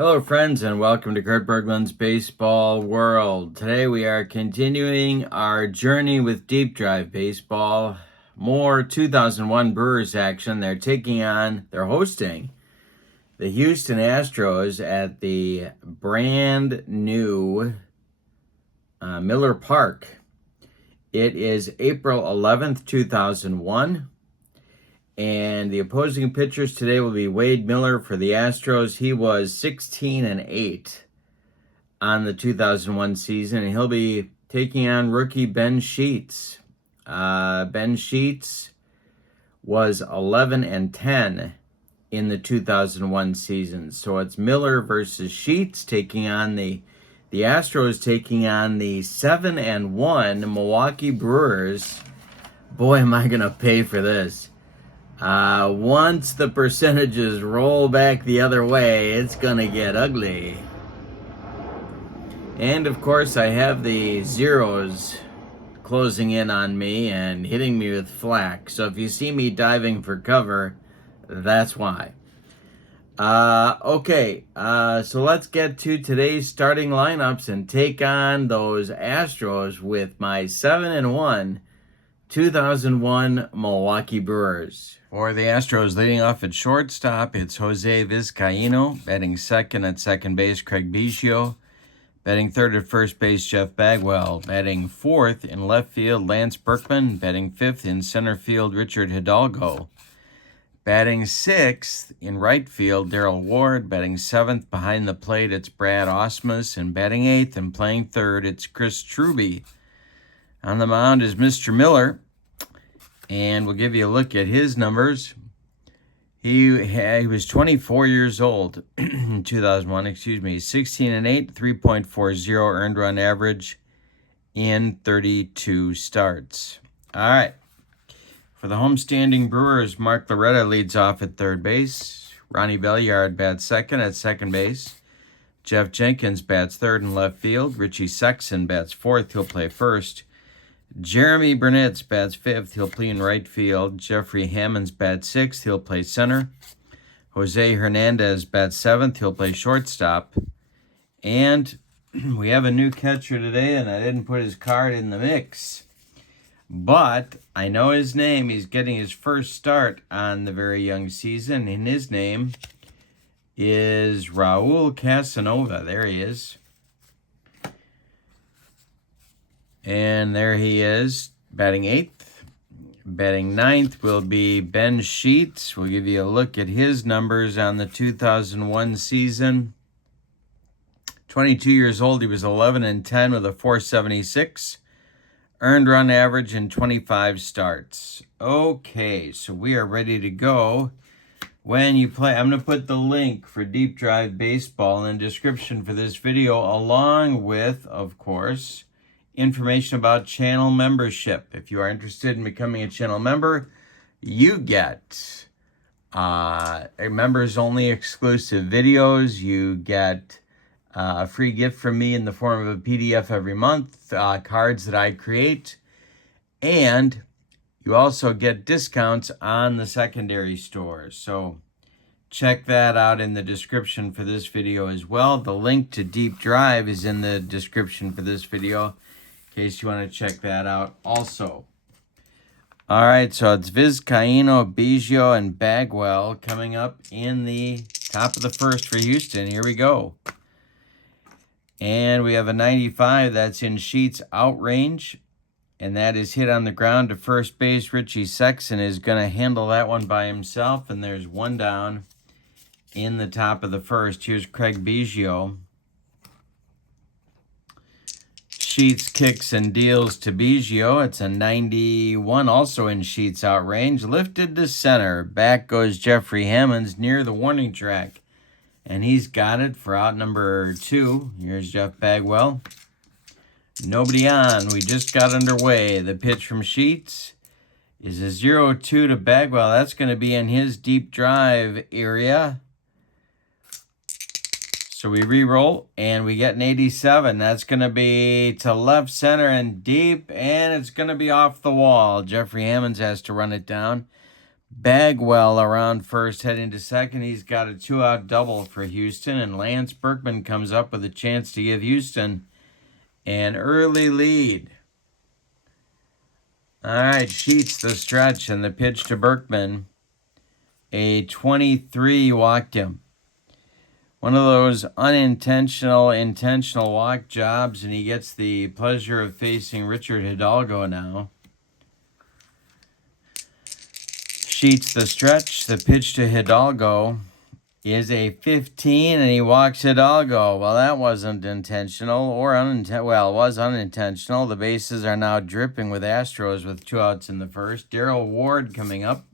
Hello, friends, and welcome to Kurt Bergman's Baseball World. Today we are continuing our journey with Deep Drive Baseball. More 2001 Brewers action. They're hosting the Houston Astros at the brand new Miller Park. It is April 11th, 2001. And the opposing pitchers today will be Wade Miller for the Astros. He was 16-8 on the 2001 season, and he'll be taking on rookie Ben Sheets. Ben Sheets was 11-10 in the 2001 season. So it's Miller versus Sheets taking on the Astros taking on the 7-1 Milwaukee Brewers. Boy, am I going to pay for this. Once the percentages roll back the other way, it's gonna get ugly. And of course, I have the zeros closing in on me and hitting me with flack. So if you see me diving for cover, that's why. Okay, so let's get to today's starting lineups and take on those Astros with my 7-1 2001 Milwaukee Brewers. For the Astros, leading off at shortstop, it's Jose Vizcaino. Batting second at second base, Craig Biggio. Batting third at first base, Jeff Bagwell. Batting fourth in left field, Lance Berkman. Batting fifth in center field, Richard Hidalgo. Batting sixth in right field, Darrell Ward. Batting seventh behind the plate, it's Brad Ausmus. And batting eighth and playing third, it's Chris Truby. On the mound is Mr. Miller, and we'll give you a look at his numbers. He was 24 years old in 2001, 16-8, 3.40 earned run average in 32 starts. All right. For the homestanding Brewers, Mark Loretta leads off at third base. Ronnie Belliard bats second at second base. Jeff Jenkins bats third in left field. Richie Sexson bats fourth. He'll play first. Jeremy Burnett bats fifth. He'll play in right field. Jeffrey Hammonds bats sixth. He'll play center. Jose Hernandez bats seventh. He'll play shortstop. And we have a new catcher today, and I didn't put his card in the mix. But I know his name. He's getting his first start on the very young season, and his name is Raul Casanova. There he is. And there he is, batting eighth. Batting ninth will be Ben Sheets. We'll give you a look at his numbers on the 2001 season. 22 years old, he was 11-10 with a 476. Earned run average in 25 starts. Okay, so we are ready to go. When you play, I'm going to put the link for Deep Drive Baseball in the description for this video, along with, of course, information about channel membership. If you are interested in becoming a channel member, you get members only exclusive videos. You get a free gift from me in the form of a PDF every month, cards that I create, and you also get discounts on the secondary stores. So check that out in the description for this video as well. The link to Deep Drive is in the description for this video, in case you want to check that out also. All right, so it's Vizcaino, Biggio, and Bagwell coming up in the top of the first for Houston. Here we go. And we have a 95 that's in Sheets out range, and that is hit on the ground to first base. Richie Sexson is going to handle that one by himself, and there's one down in the top of the first. Here's Craig Biggio. Sheets kicks and deals to Biggio. It's a 91, also in Sheets out range. Lifted to center. Back goes Jeffrey Hammonds near the warning track. And he's got it for out number 2. Here's Jeff Bagwell. Nobody on. We just got underway. The pitch from Sheets is a 0-2 to Bagwell. That's going to be in his deep drive area. So we re-roll, and we get an 87. That's going to be to left center and deep, and it's going to be off the wall. Jeffrey Hammonds has to run it down. Bagwell around first, heading to second. He's got a 2-out double for Houston, and Lance Berkman comes up with a chance to give Houston an early lead. All right, Sheets the stretch, and the pitch to Berkman. A 23 walked him. One of those unintentional, intentional walk jobs, and he gets the pleasure of facing Richard Hidalgo now. Sheets the stretch. The pitch to Hidalgo is a 15, and he walks Hidalgo. Well, that wasn't intentional or unintentional. Well, it was unintentional. The bases are now dripping with Astros with 2 outs in the first. Darrell Ward coming up.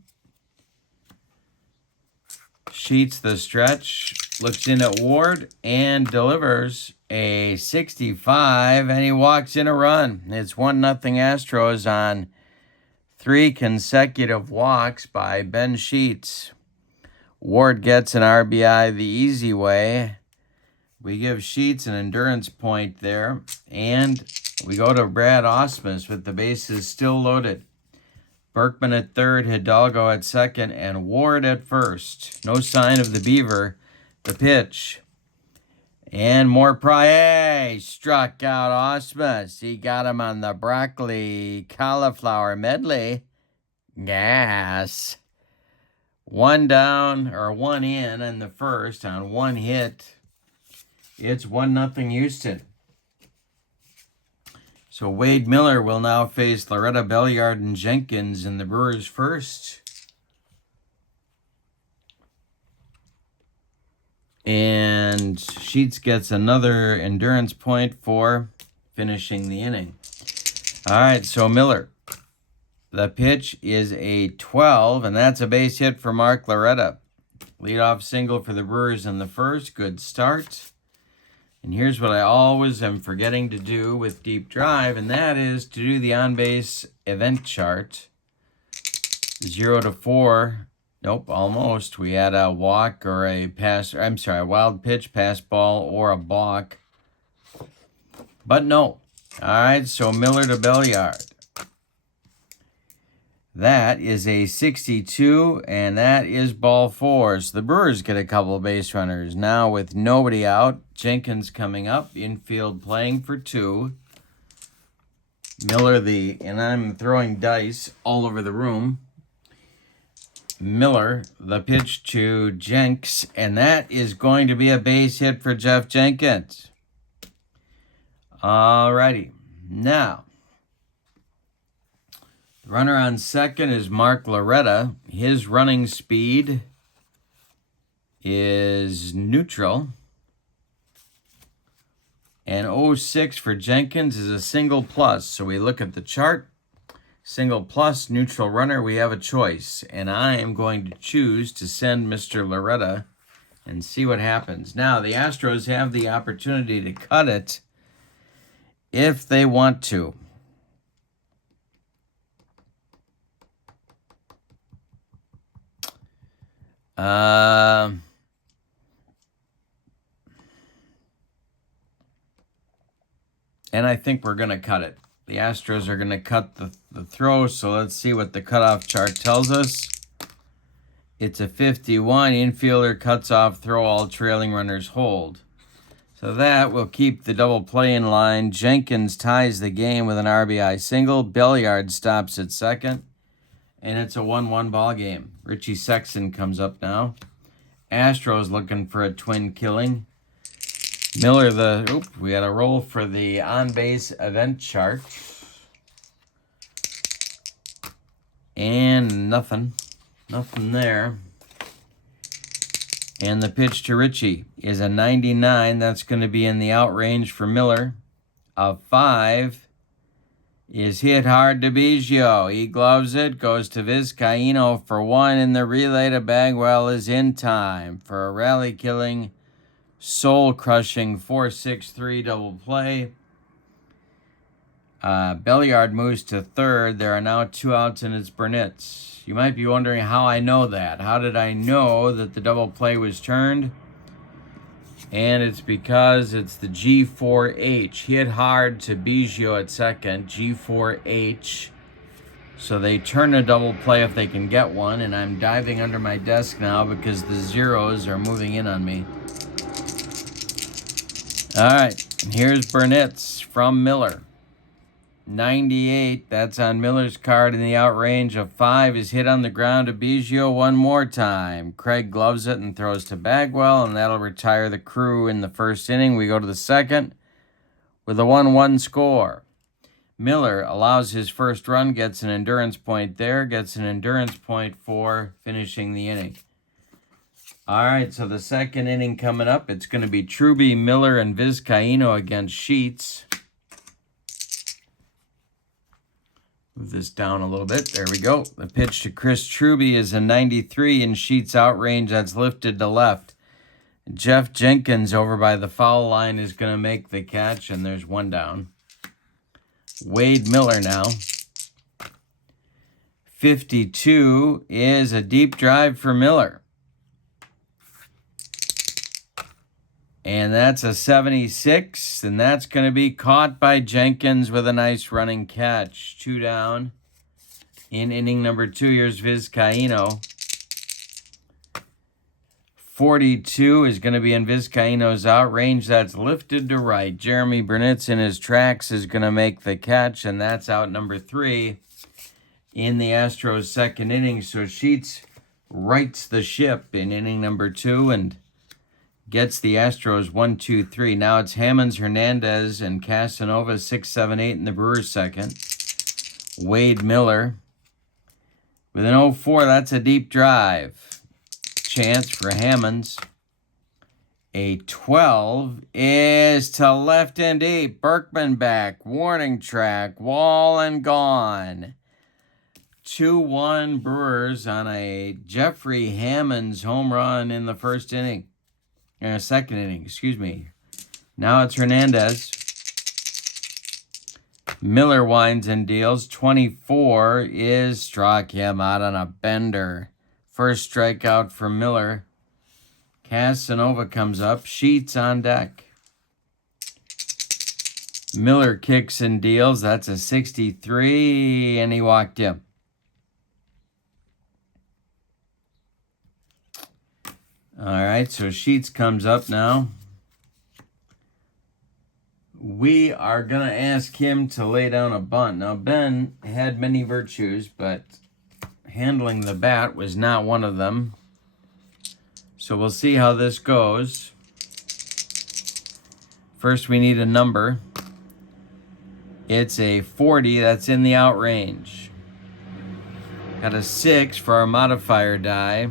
Sheets the stretch, looks in at Ward, and delivers a 65, and he walks in a run. It's 1-0 Astros on 3 consecutive walks by Ben Sheets. Ward gets an RBI the easy way. We give Sheets an endurance point there, and we go to Brad Ausmus with the bases still loaded. Berkman at third, Hidalgo at second, and Ward at first. No sign of the Beaver. The pitch. And more Hey, struck out Ausmus. He got him on the broccoli cauliflower medley. Gas. 1 down, or 1 in the first on 1 hit. It's 1-0 Houston. So Wade Miller will now face Loretta, Belliard, and Jenkins in the Brewers' first. And Sheets gets another endurance point for finishing the inning. All right, so Miller. The pitch is a 12, and that's a base hit for Mark Loretta. Leadoff single for the Brewers in the first. Good start. And here's what I always am forgetting to do with Deep Drive, and that is to do the on-base event chart. 0 to 4. Nope, almost. We had a walk or a pass. I'm sorry, a wild pitch, pass ball, or a balk. But no. All right, so Miller to Belliard. That is a 62, and that is ball 4. So the Brewers get a couple of base runners. Now with nobody out, Jenkins coming up, infield playing for 2. Miller and I'm throwing dice all over the room. Miller, the pitch to Jenks, and that is going to be a base hit for Jeff Jenkins. All righty. Now, the runner on second is Mark Loretta. His running speed is neutral. And 06 for Jenkins is a single plus. So we look at the chart. Single plus, neutral runner, we have a choice. And I am going to choose to send Mr. Loretta and see what happens. Now, the Astros have the opportunity to cut it if they want to. And I think we're going to cut it. The Astros are going to cut the throw, so let's see what the cutoff chart tells us. It's a 51. Infielder cuts off throw, all trailing runners hold. So that will keep the double play in line. Jenkins ties the game with an RBI single. Belliard stops at second. And it's a 1-1 ball game. Richie Sexton comes up now. Astros looking for a twin killing. Miller, we had a roll for the on-base event chart. And nothing there. And the pitch to Richie is a 99. That's going to be in the out range for Miller. A 5 is hit hard to Biggio. He gloves it, goes to Vizcaíno for 1, and the relay to Bagwell is in time for a rally-killing, soul-crushing 4-6-3 double play. Belliard moves to third. There are now 2 outs, and it's Burnitz. You might be wondering how I know that. How did I know that the double play was turned? And it's because it's the G4H. Hit hard to Biggio at second. G4H. So they turn a double play if they can get one, and I'm diving under my desk now because the zeros are moving in on me. All right, here's Burnett's from Miller. 98, that's on Miller's card, in the outrange of 5 is hit on the ground to Biggio one more time. Craig gloves it and throws to Bagwell, and that'll retire the Crew in the first inning. We go to the second with a 1-1 score. Miller allows his first run, gets an endurance point there, gets an endurance point for finishing the inning. All right, so the second inning coming up, it's going to be Truby, Miller, and Vizcaino against Sheets. Move this down a little bit. There we go. The pitch to Chris Truby is a 93 in Sheets outrange. That's lifted to left. Jeff Jenkins over by the foul line is going to make the catch, and there's one down. Wade Miller now. 52 is a deep drive for Miller. And that's a 76, and that's going to be caught by Jenkins with a nice running catch. 2 down in inning number 2. Here's Vizcaino. 42 is going to be in Vizcaino's outrange. That's lifted to right. Jeremy Burnitz in his tracks is going to make the catch, and that's out number 3 in the Astros' second inning. So Sheets rights the ship in inning number 2 and gets the Astros 1-2-3. Now it's Hammonds, Hernandez, and Casanova 6, 7, 8 in the Brewers' second. Wade Miller with an 0-4. That's a deep drive. Chance for Hammonds. A 12 is to left and deep. Berkman back. Warning track. Wall and gone. 2-1 Brewers on a Jeffrey Hammonds home run in the first inning. Second inning, excuse me. Now it's Hernandez. Miller winds and deals. 24 is struck him out on a bender. First strikeout for Miller. Casanova comes up. Sheets on deck. Miller kicks and deals. That's a 63, and he walked him. All right, so Sheets comes up now. We are going to ask him to lay down a bunt. Now, Ben had many virtues, but handling the bat was not one of them. So we'll see how this goes. First, we need a number. It's a 40. That's in the outrange. Got a 6 for our modifier die.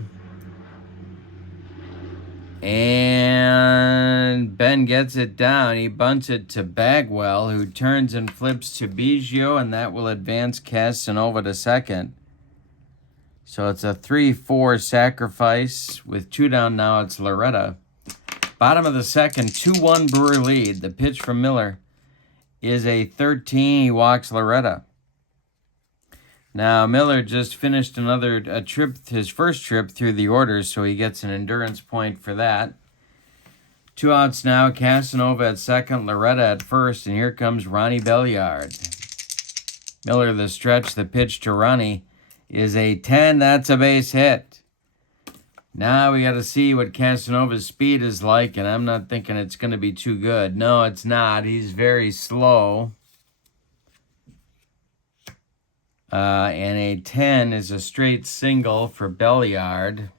And Ben gets it down. He bunts it to Bagwell, who turns and flips to Biggio, and that will advance Casanova to second. So it's a 3-4 sacrifice. With 2 down now, it's Loretta. Bottom of the second, 2-1 Brewer lead. The pitch from Miller is a 13. He walks Loretta. Now, Miller just finished a trip, his first trip through the orders, so he gets an endurance point for that. 2 outs now, Casanova at second, Loretta at first, and here comes Ronnie Belliard. Miller the stretch, the pitch to Ronnie is a 10. That's a base hit. Now we got to see what Casanova's speed is like, and I'm not thinking it's going to be too good. No, it's not. He's very slow. And a 10 is a straight single for Belliard.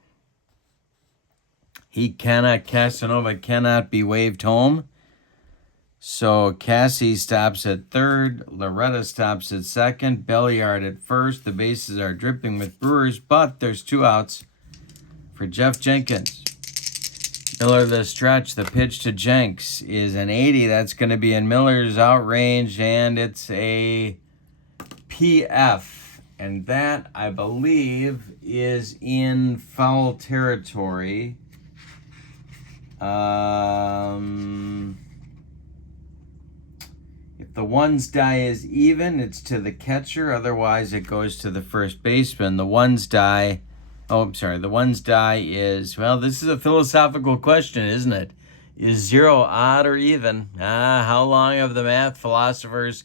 Casanova cannot be waved home. So Cassie stops at third. Loretta stops at second. Belliard at first. The bases are dripping with Brewers, but there's 2 outs for Jeff Jenkins. Miller the stretch. The pitch to Jenks is an 80. That's going to be in Miller's outrange, and it's a PF, and that, I believe, is in foul territory. If the ones die is even, it's to the catcher. Otherwise, it goes to the first baseman. The ones die is, well, this is a philosophical question, isn't it? Is 0 odd or even? How long have the math philosophers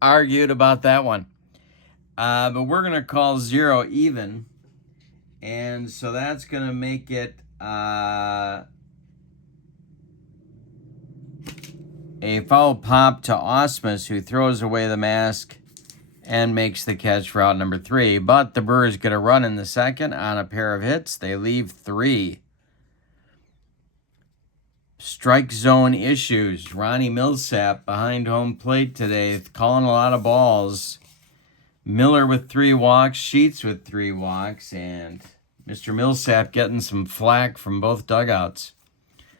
argued about that one? But we're going to call 0 even. And so that's going to make it a foul pop to Osmus, who throws away the mask and makes the catch for out number 3. But the Brewers get a run in the second on a pair of hits. They leave 3. Strike zone issues. Ronnie Millsap behind home plate today, calling a lot of balls. Miller with 3 walks, Sheets with 3 walks, and Mr. Millsap getting some flack from both dugouts.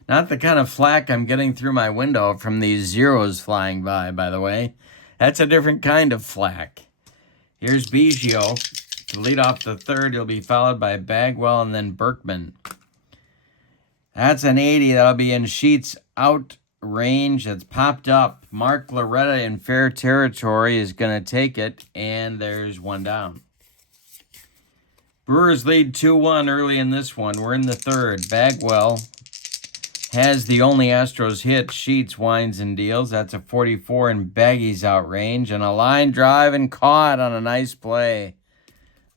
Not the kind of flack I'm getting through my window from these zeros flying by the way. That's a different kind of flack. Here's Biggio to lead off the third. He'll be followed by Bagwell and then Berkman. That's an 80. That'll be in Sheets out range. That's popped up. Mark Loretta in fair territory is going to take it, and there's 1 down. Brewers lead 2-1 early in this one. We're in the third. Bagwell has the only Astros hit. Sheets winds and deals. That's a 44, and Baggy's out range. And a line drive and caught on a nice play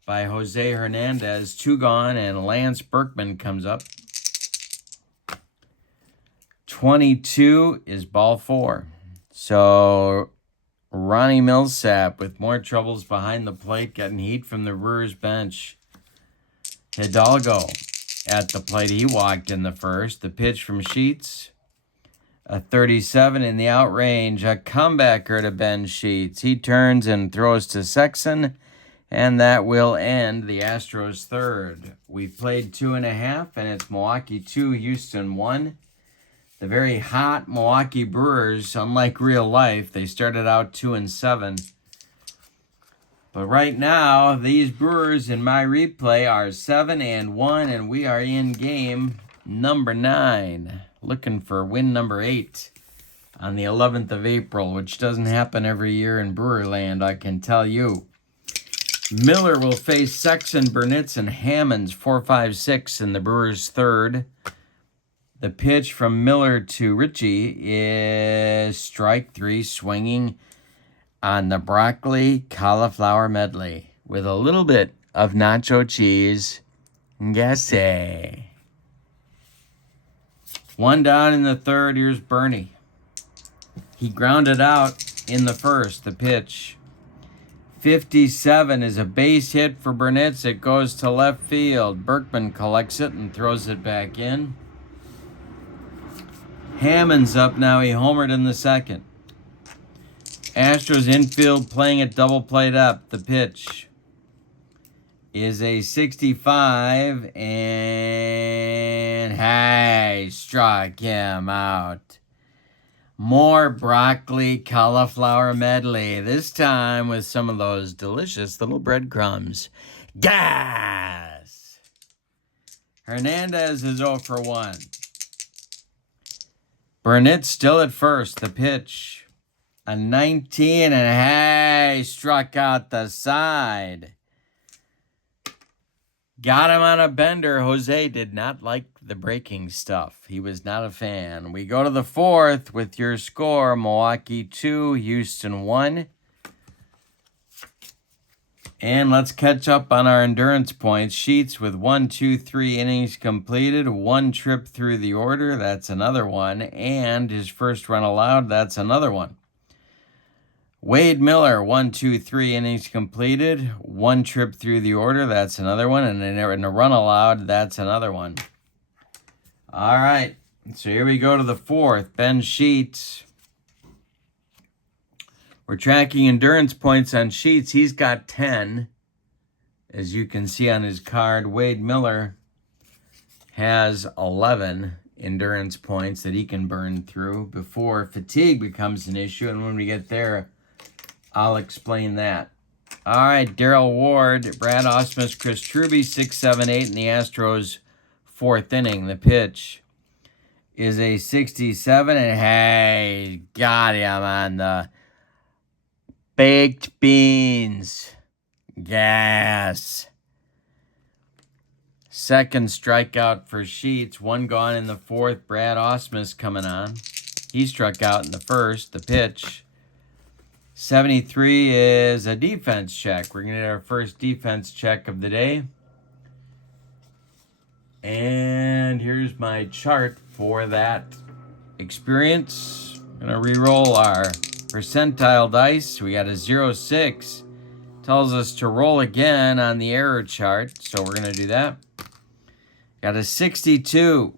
by Jose Hernandez. 2 gone, and Lance Berkman comes up. 22 is ball 4. So Ronnie Millsap with more troubles behind the plate, getting heat from the Brewers bench. Hidalgo at the plate. He walked in the first. The pitch from Sheets. A 37 in the out range. A comebacker to Ben Sheets. He turns and throws to Sexton. And that will end the Astros third. We played 2.5, and it's Milwaukee 2, Houston 1. The very hot Milwaukee Brewers, unlike real life, they started out 2-7. But right now, these Brewers in my replay are 7-1, and we are in game number 9, looking for win number 8 on the 11th of April, which doesn't happen every year in Brewerland, I can tell you. Miller will face Sexton, Burnitz, and Hammonds 4-5-6 in the Brewers' third. The pitch from Miller to Ritchie is strike 3, swinging on the broccoli cauliflower medley with a little bit of nacho cheese. Gassy. 1 down in the third. Here's Bernie. He grounded out in the first. The pitch. 57 is a base hit for Burnitz. It goes to left field. Berkman collects it and throws it back in. Hammond's up now. He homered in the second. Astros infield playing it double plate up. The pitch is a 65, and hey, struck him out. More broccoli cauliflower medley, this time with some of those delicious little breadcrumbs. Gas! Hernandez is 0 for 1. Burnett still at first. The pitch. A 19, and hey, struck out the side. Got him on a bender. Jose did not like the breaking stuff. He was not a fan. We go to the fourth with your score. Milwaukee 2, Houston 1. And let's catch up on our endurance points. Sheets with 1, 2, 3 innings completed. 1 trip through the order. That's another one. And his first run allowed. That's another one. Wade Miller, 1, 2, 3 innings completed. 1 trip through the order. That's another one. And in a run allowed. That's another one. All right. So here we go to the fourth. Ben Sheets. We're tracking endurance points on Sheets. He's got 10, as you can see on his card. Wade Miller has 11 endurance points that he can burn through before fatigue becomes an issue. And when we get there, I'll explain that. All right, Darrell Ward, Brad Osmus, Chris Truby, 6, 7, 8 in the Astros' fourth inning. The pitch is a 67, and hey, got him on the baked beans. Gas. Second strikeout for Sheets. 1 gone in the fourth. Brad Osmus coming on. He struck out in the first. The pitch 73 is a defense check. We're going to get our first defense check of the day. And here's my chart for that experience. I'm going to re-roll our percentile dice. We got a 0-6. Tells us to roll again on the error chart. So we're going to do that. Got a 62.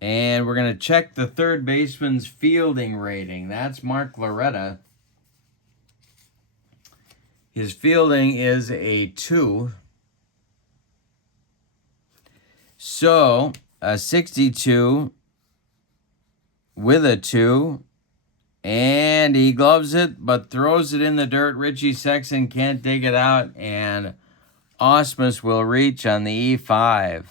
And we're going to check the third baseman's fielding rating. That's Mark Loretta. His fielding is a 2. So, a 62 with a 2. And he gloves it, but throws it in the dirt. Richie Sexson can't dig it out. And Ausmus will reach on the E5.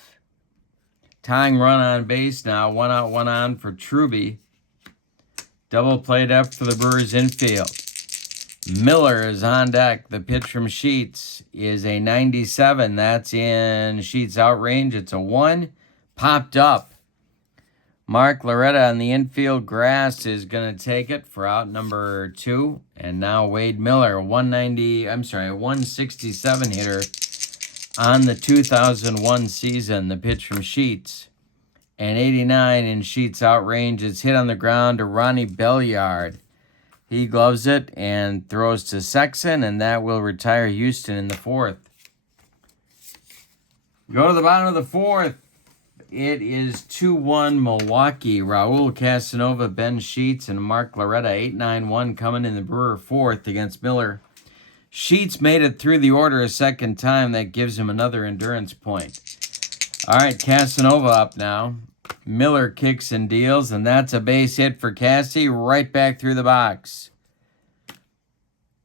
Tying run on base now. 1 out, 1 on for Truby. Double played up for the Brewers infield. Miller is on deck. The pitch from Sheets is a 97. That's in Sheets' outrange. It's a 1. Popped up. Mark Loretta on the infield grass is going to take it for out number 2. And now Wade Miller, 167 hitter on the 2001 season. The pitch from Sheets. And 89 in Sheets' outrange. It's hit on the ground to Ronnie Belliard. He gloves it and throws to Sexson, and that will retire Houston in the 4th. Go to the bottom of the 4th. It is 2-1 Milwaukee. Raul Casanova, Ben Sheets, and Mark Loretta. 8-9-1 coming in the Brewer 4th against Miller. Sheets made it through the order a second time. That gives him another endurance point. All right, Casanova up now. Miller kicks and deals, and that's a base hit for Cassie, right back through the box.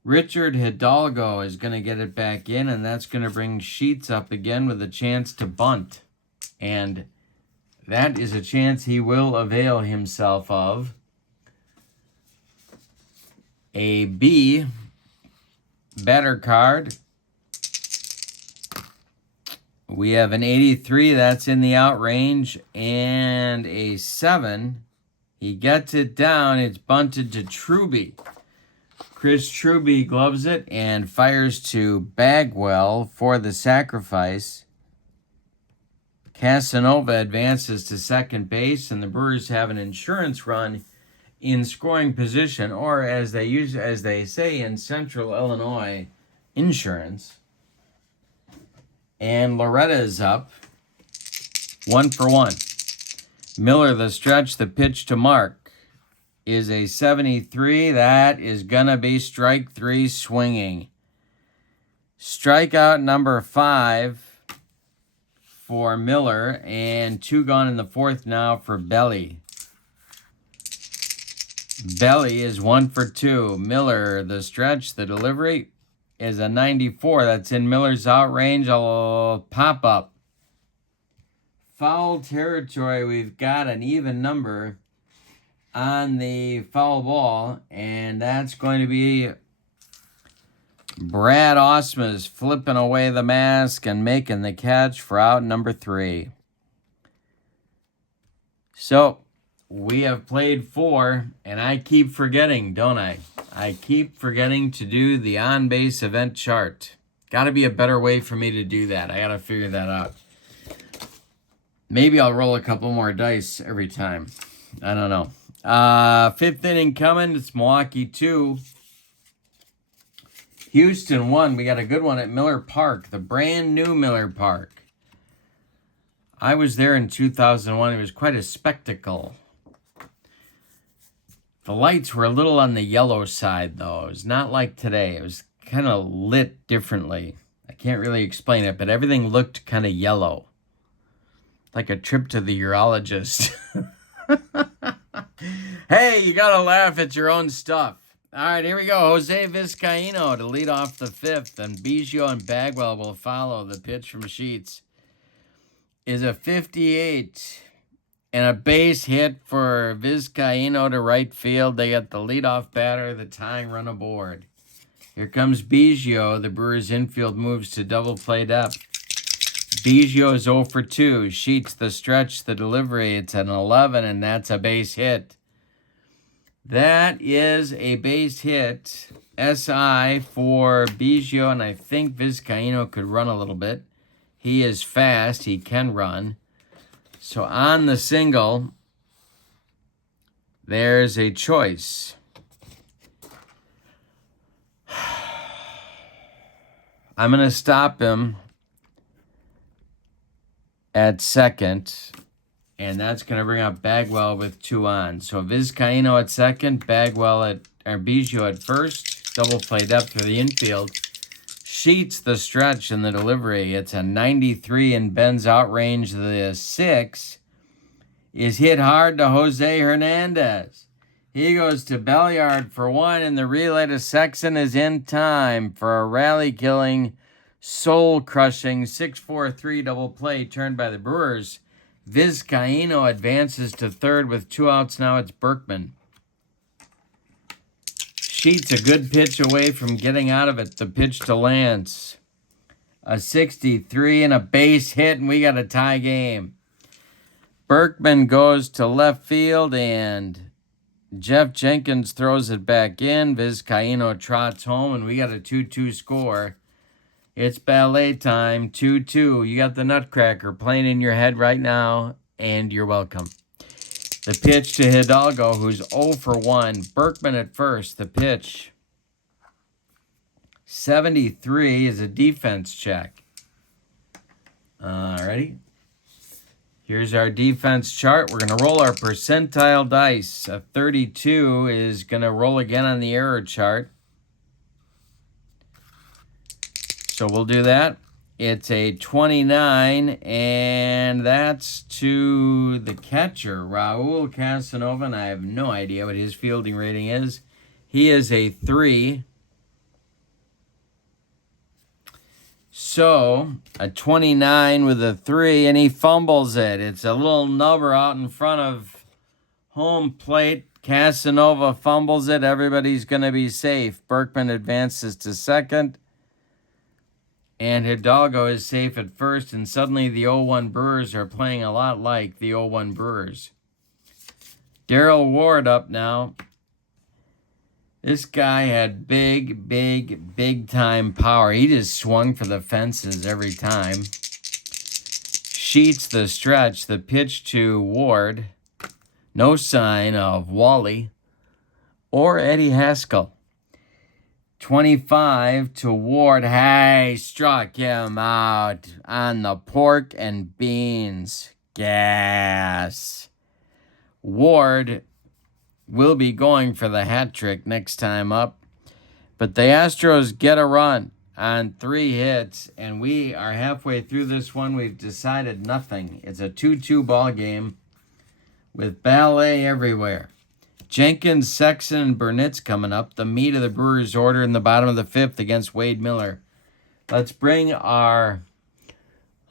Richard Hidalgo is going to get it back in, and that's going to bring Sheets up again with a chance to bunt. And that is a chance he will avail himself of. A B, better card. We have an 83, that's in the outrange, and a 7. He gets it down, it's bunted to Truby. Chris Truby gloves it and fires to Bagwell for the sacrifice. Casanova advances to second base, and the Brewers have an insurance run in scoring position, or as they say in Central Illinois, insurance. And Loretta is up. 1 for 1. Miller, the stretch, the pitch to Mark is a 73. That is going to be strike 3 swinging. Strikeout number 5 for Miller, and 2 gone in the 4th now for Belly. Belly is 1 for 2. Miller, the stretch, the delivery is a 94. That's in Miller's outrange. I'll pop up. Foul territory. We've got an even number on the foul ball, and that's going to be Brad Ausmus flipping away the mask and making the catch for out number 3. So we have played 4, and I keep forgetting, don't I? I keep forgetting to do the on-base event chart. Got to be a better way for me to do that. I got to figure that out. Maybe I'll roll a couple more dice every time. I don't know. 5th inning coming. It's Milwaukee 2. Houston 1. We got a good one at Miller Park, the brand new Miller Park. I was there in 2001. It was quite a spectacle. The lights were a little on the yellow side, though. It was not like today. It was kind of lit differently. I can't really explain it, but everything looked kind of yellow. Like a trip to the urologist. Hey, you got to laugh at your own stuff. All right, here we go. Jose Vizcaíno to lead off the 5th, and Biggio and Bagwell will follow. The pitch from Sheets is a 58. And a base hit for Vizcaíno to right field. They got the leadoff batter, the tying run aboard. Here comes Biggio. The Brewers infield moves to double play depth. Biggio is 0 for 2. Sheets, the stretch, the delivery. It's an 11, and that's a base hit. That is a base hit. SI for Biggio, and I think Vizcaino could run a little bit. He is fast. He can run. So on the single, there's a choice. I'm going to stop him at second, and that's going to bring up Bagwell with 2 on. So Vizcaino at second, Biggio at first. Double play depth through the infield. Sheets the stretch in the delivery. It's a 93 and Ben's outrange. The 6 is hit hard to Jose Hernandez. He goes to Belliard for 1, and the relay to Sexton is in time for a rally-killing, soul-crushing 6-4-3 double play turned by the Brewers. Vizcaino advances to third with 2 outs. Now it's Berkman. Sheets a good pitch away from getting out of it. The pitch to Lance. A 63 and a base hit, and we got a tie game. Berkman goes to left field, and Jeff Jenkins throws it back in. Vizcaino trots home, and we got a 2-2 score. It's ballet time, 2-2. You got the Nutcracker playing in your head right now, and you're welcome. The pitch to Hidalgo, who's 0 for 1. Berkman at first. The pitch. 73 is a defense check. Alrighty. Here's our defense chart. We're going to roll our percentile dice. A 32 is going to roll again on the error chart. So we'll do that. It's a 29, and that's to the catcher, Raul Casanova, and I have no idea what his fielding rating is. He is a 3. So, a 29 with a 3, and he fumbles it. It's a little nubber out in front of home plate. Casanova fumbles it. Everybody's going to be safe. Berkman advances to second. And Hidalgo is safe at first, and suddenly the 0-1 Brewers are playing a lot like the 0-1 Brewers. Darrell Ward up now. This guy had big time power. He just swung for the fences every time. Sheets the stretch. The pitch to Ward. No sign of Wally or Eddie Haskell. 25 to Ward. Hey, struck him out on the pork and beans. Gas. Ward will be going for the hat trick next time up. But the Astros get a run on 3 hits, and we are halfway through this one. We've decided nothing. It's a 2-2 ball game with ballet everywhere. Jenkins, Sexton, and Burnett's coming up. The meat of the Brewers' order in the bottom of the 5th against Wade Miller. Let's bring our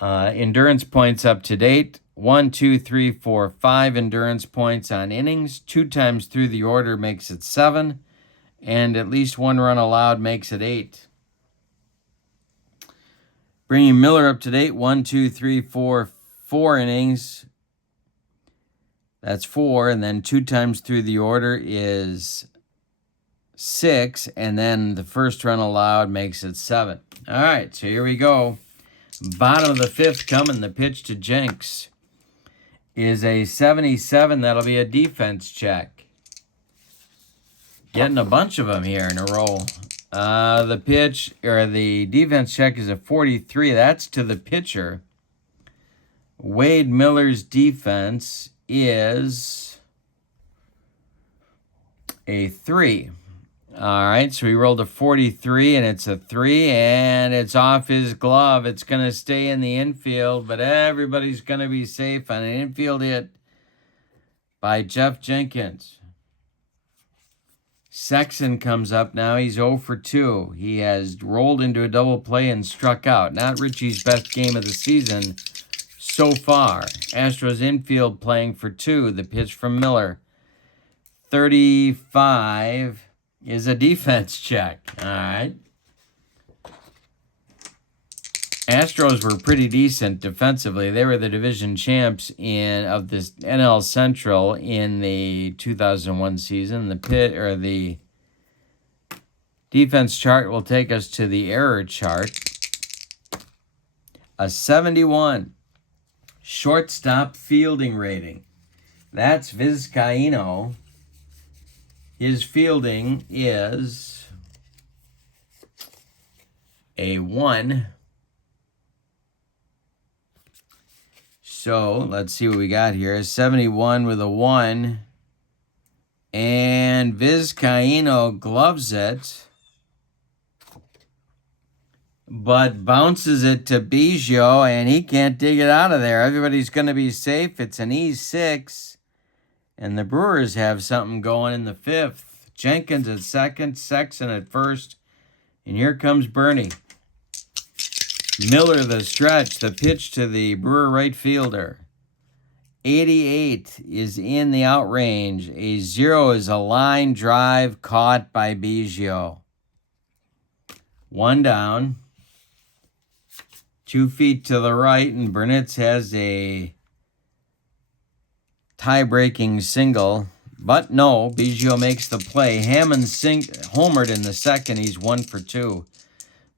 endurance points up to date. 1, 2, 3, 4, 5 endurance points on innings. 2 times through the order makes it 7. And at least 1 run allowed makes it 8. Bringing Miller up to date. 1, 2, 3, 4, 4 innings. That's 4, and then 2 times through the order is 6, and then the first run allowed makes it 7. All right, so here we go. Bottom of the 5th coming. The pitch to Jenks is a 77. That'll be a defense check. Getting a bunch of them here in a row. The defense check is a 43. That's to the pitcher. Wade Miller's defense is a 3. All right, so he rolled a 43, and it's a 3, and it's off his glove. It's going to stay in the infield, but everybody's going to be safe on an infield hit by Jeff Jenkins. Sexton comes up now. He's 0 for 2. He has rolled into a double play and struck out. Not Richie's best game of the season so far. Astros infield playing for 2. The pitch from Miller. 35 is a defense check. All right. Astros were pretty decent defensively. They were the division champs of this NL Central in the 2001 season. The defense chart will take us to the error chart. A 71 shortstop fielding rating. That's Vizcaino. His fielding is a 1. So let's see what we got here. 71 with a 1. And Vizcaino gloves it, but bounces it to Biggio, and he can't dig it out of there. Everybody's going to be safe. It's an E6, and the Brewers have something going in the 5th. Jenkins at second, Sexton at first, and here comes Bernie. Miller the stretch, the pitch to the Brewer right fielder. 88 is in the outrange. A 0 is a line drive caught by Biggio. 1 down. 2 feet to the right, and Burnitz has a tie-breaking single. But no, Biggio makes the play. Hammond homered in the second. He's 1 for 2.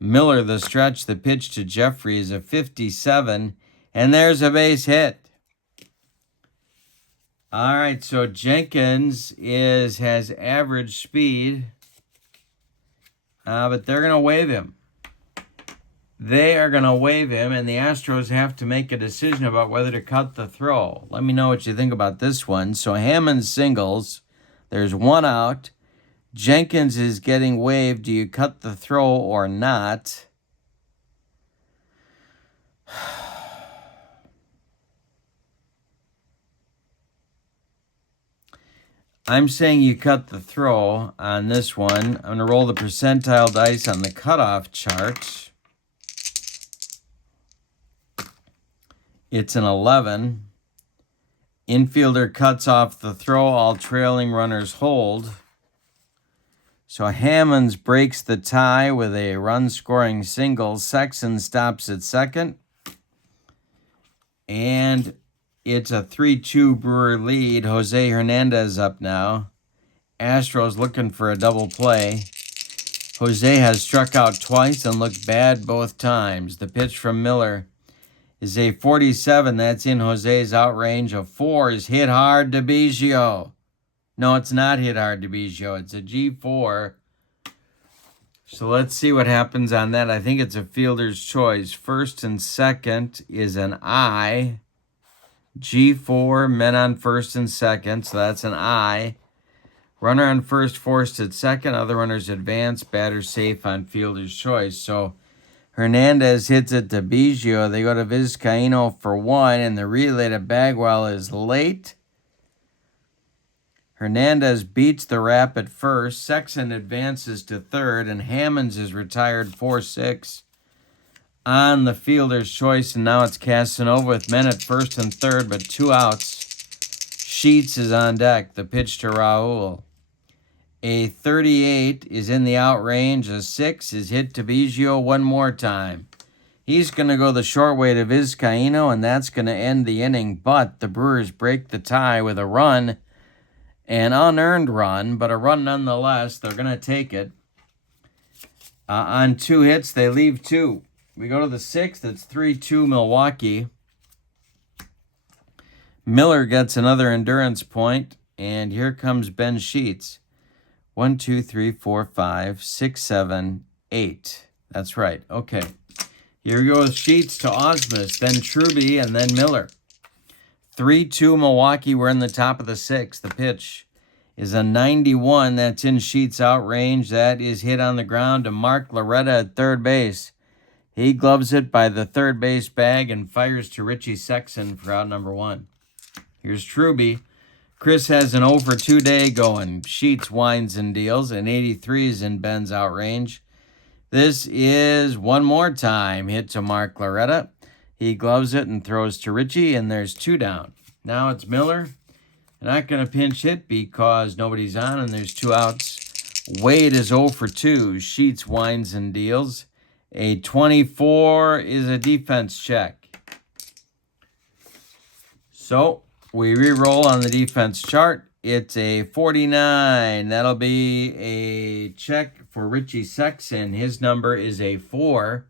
Miller the stretch, the pitch to Jeffrey is a 57, and there's a base hit. All right, so Jenkins has average speed, but they're going to waive him. They are going to waive him, and the Astros have to make a decision about whether to cut the throw. Let me know what you think about this one. So Hammond singles. There's 1 out. Jenkins is getting waived. Do you cut the throw or not? I'm saying you cut the throw on this one. I'm going to roll the percentile dice on the cutoff chart. It's an 11. Infielder cuts off the throw. All trailing runners hold. So Hammonds breaks the tie with a run-scoring single. Sexton stops at second. And it's a 3-2 Brewer lead. Jose Hernandez up now. Astros looking for a double play. Jose has struck out twice and looked bad both times. The pitch from Miller is a 47. That's in Jose's outrange. A 4 is hit hard to Biggio. No, it's not hit hard to Biggio. It's a G4. So let's see what happens on that. I think it's a fielder's choice. First and second is an I. G4, men on first and second. So that's an I. Runner on first forced at second. Other runners advance. Batter safe on fielder's choice. So Hernandez hits it to Biggio. They go to Vizcaino for 1. And the relay to Bagwell is late. Hernandez beats the rap at first. Sexton advances to third, and Hammonds is retired 4-6 on the fielder's choice, and now it's Casanova with men at first and third, but 2 outs. Sheets is on deck. The pitch to Raul. A 38 is in the outrange. A 6 is hit to Biggio 1 more time. He's going to go the short way to Vizcaino, and that's going to end the inning, but the Brewers break the tie with a run. An unearned run, but a run nonetheless. They're going to take it. On 2 hits, they leave 2. We go to the 6th. It's 3-2 Milwaukee. Miller gets another endurance point, and here comes Ben Sheets. 1, 2, 3, 4, 5, 6, 7, 8. That's right. Okay. Here goes Sheets to Osmus, then Truby, and then Miller. 3-2 Milwaukee. We're in the top of the 6th. The pitch is a 91. That's in Sheets' outrange. That is hit on the ground to Mark Loretta at third base. He gloves it by the third base bag and fires to Richie Sexton for out number 1. Here's Truby. Chris has an 0 for 2 day going. Sheets winds and deals, and 83 is in Ben's outrange. This is one more time hit to Mark Loretta. He gloves it and throws to Richie, and there's 2 down. Now it's Miller. They're not going to pinch hit because nobody's on, and there's 2 outs. Wade is 0 for 2. Sheets winds and deals. A 24 is a defense check. So we re-roll on the defense chart. It's a 49. That'll be a check for Richie Sexson. His number is a 4.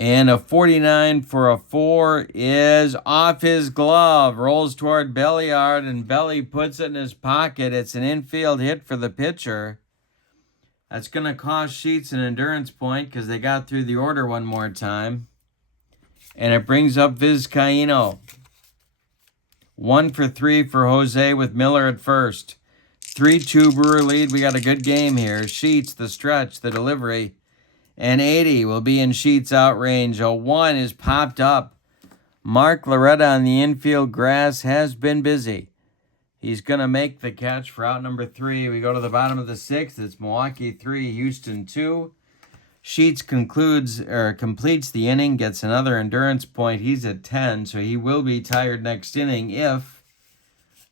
And a 49 for a 4 is off his glove. Rolls toward Belliard, and Belly puts it in his pocket. It's an infield hit for the pitcher. That's going to cost Sheets an endurance point because they got through the order one more time. And it brings up Vizcaíno. 1 for 3 for Jose with Miller at first. 3-2 Brewer lead. We got a good game here. Sheets, the stretch, the delivery. And 80 will be in Sheets' outrange. A 1 is popped up. Mark Loretta on the infield grass has been busy. He's going to make the catch for out number 3. We go to the bottom of the 6th. It's Milwaukee 3, Houston 2. Sheets completes the inning, gets another endurance point. He's at 10, so he will be tired next inning if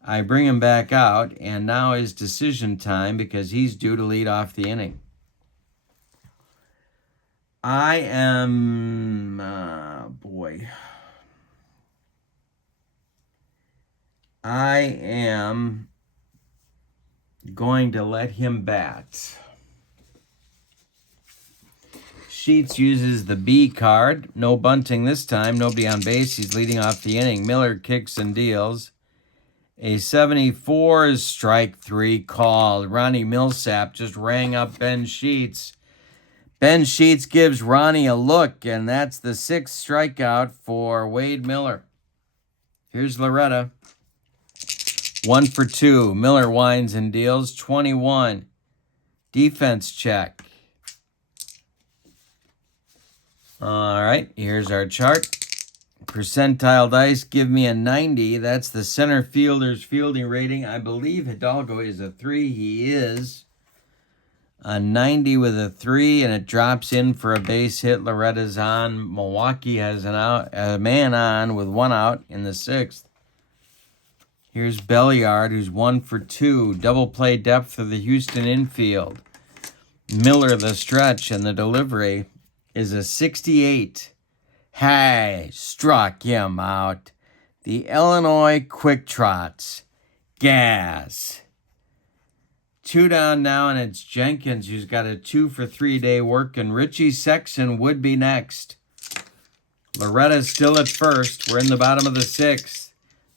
I bring him back out. And now is decision time because he's due to lead off the inning. I am, I am going to let him bat. Sheets uses the B card. No bunting this time. Nobody on base. He's leading off the inning. Miller kicks and deals. A 74 is strike 3 called. Ronnie Millsap just rang up Ben Sheets. Ben Sheets gives Ronnie a look, and that's the 6th strikeout for Wade Miller. Here's Loretta. 1 for 2. Miller winds and deals. 21. Defense check. All right, here's our chart. Percentile dice give me a 90. That's the center fielder's fielding rating. I believe Hidalgo is a 3. He is. A 90 with a 3, and it drops in for a base hit. Loretta's on. Milwaukee has a man on with 1 out in the 6th. Here's Belliard, who's 1 for 2. Double play depth of the Houston infield. Miller, the stretch, and the delivery is a 68. Hey, struck him out. The Illinois Quick Trots. Gas. 2 down now, and it's Jenkins who's got a 2 for 3 day work, and Richie Sexson would be next. Loretta's still at first. We're in the bottom of the 6th.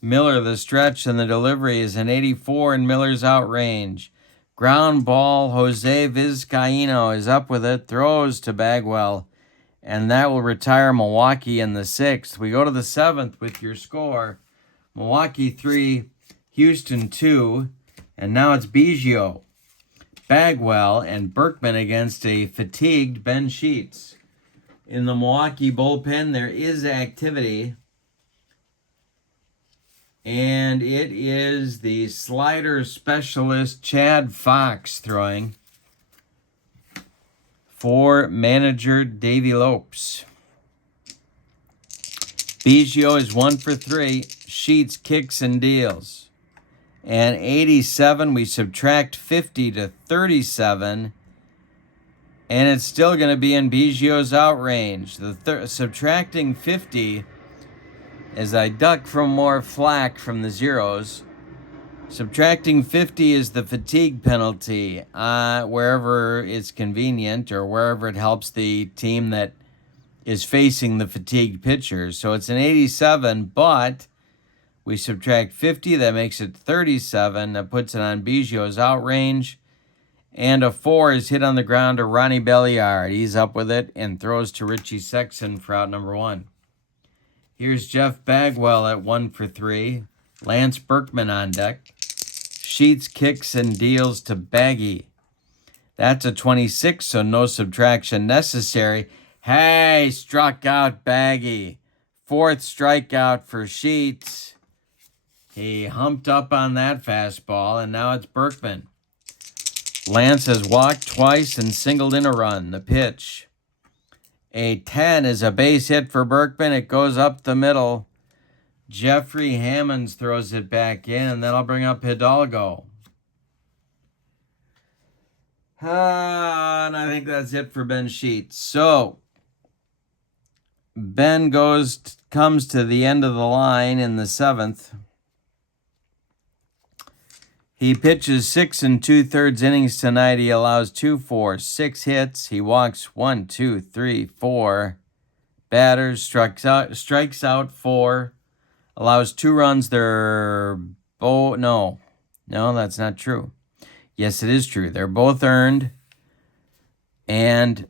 Miller, the stretch, and the delivery is an 84 in Miller's outrange. Ground ball, Jose Vizcaíno is up with it, throws to Bagwell, and that will retire Milwaukee in the 6th. We go to the 7th with your score. Milwaukee 3, Houston 2, and now it's Biggio, Bagwell, and Berkman against a fatigued Ben Sheets. In the Milwaukee bullpen, there is activity, and it is the slider specialist Chad Fox throwing for manager Davey Lopes. Biggio is 1 for 3. Sheets kicks and deals. And 87, we subtract 50 to 37. And it's still going to be in Biggio's outrange. Subtracting 50, as I duck from more flack from the zeros, subtracting 50 is the fatigue penalty wherever it's convenient or wherever it helps the team that is facing the fatigued pitchers. So it's an 87, but we subtract 50. That makes it 37. That puts it on Biggio's outrange. And a 4 is hit on the ground to Ronnie Belliard. He's up with it and throws to Richie Sexson for out number 1. Here's Jeff Bagwell at 1 for 3. Lance Berkman on deck. Sheets kicks and deals to Baggy. That's a 26, so no subtraction necessary. Hey, struck out Baggy. 4th strikeout for Sheets. He humped up on that fastball, and now it's Berkman. Lance has walked twice and singled in a run. The pitch. A 10 is a base hit for Berkman. It goes up the middle. Jeffrey Hammonds throws it back in, and that'll bring up Hidalgo. And I think that's it for Ben Sheets. So Ben comes to the end of the line in the 7th. He pitches 6 2/3 innings tonight. He allows 2, 4, 6 hits. He walks 1, 2, 3, 4 batters. Strikes out 4. Allows 2 runs. No, that's not true. Yes, it is true. They're both earned. And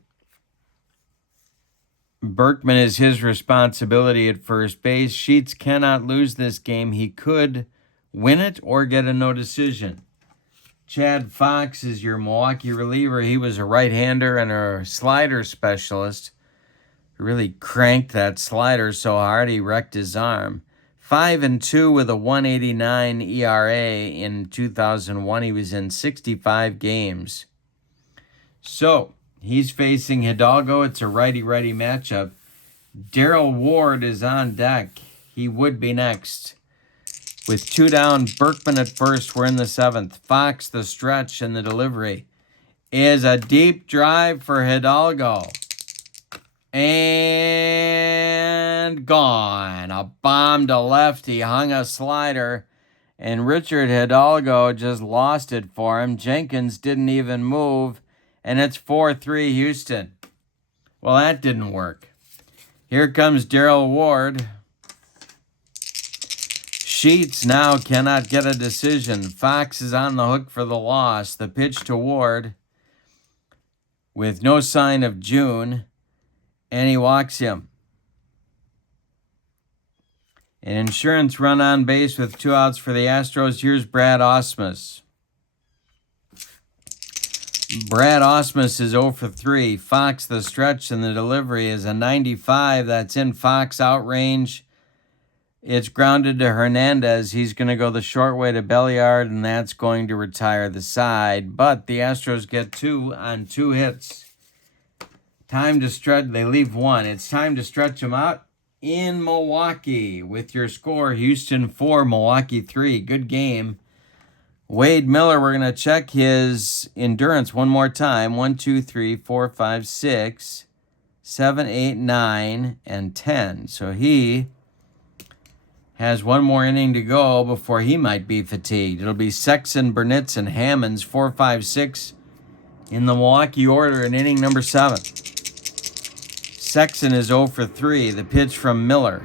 Berkman is his responsibility at first base. Sheets cannot lose this game. He could win it or get a no decision. Chad Fox is your Milwaukee reliever. He was a right-hander and a slider specialist. He really cranked that slider so hard he wrecked his arm. 5-2 with a 1.89 ERA in 2001. He was in 65 games. So he's facing Hidalgo. It's a righty-righty matchup. Darrell Ward is on deck. He would be next. With 2 down, Berkman at first. We're in the 7th. Fox, the stretch, and the delivery is a deep drive for Hidalgo. And gone. A bomb to left. He hung a slider, and Richard Hidalgo just lost it for him. Jenkins didn't even move, and it's 4-3 Houston. Well, that didn't work. Here comes Darrell Ward. Sheets now cannot get a decision. Fox is on the hook for the loss. The pitch to Ward with no sign of June, and he walks him. An insurance run on base with 2 outs for the Astros. Here's Brad Ausmus. Brad Ausmus is 0 for 3. Fox, the stretch, and the delivery is a 95. That's in Fox out range. It's grounded to Hernandez. He's going to go the short way to Belliard, and that's going to retire the side. But the Astros get 2 on 2 hits. Time to stretch. They leave 1. It's time to stretch them out in Milwaukee with your score, Houston 4, Milwaukee 3. Good game. Wade Miller, we're going to check his endurance one more time. 1, 2, 3, 4, 5, 6, 7, 8, 9, and 10. So he has 1 more inning to go before he might be fatigued. It'll be Sexton, Burnitz, and Hammonds, 4, 5, 6 in the Milwaukee order in inning number 7. Sexton is 0 for 3. The pitch from Miller.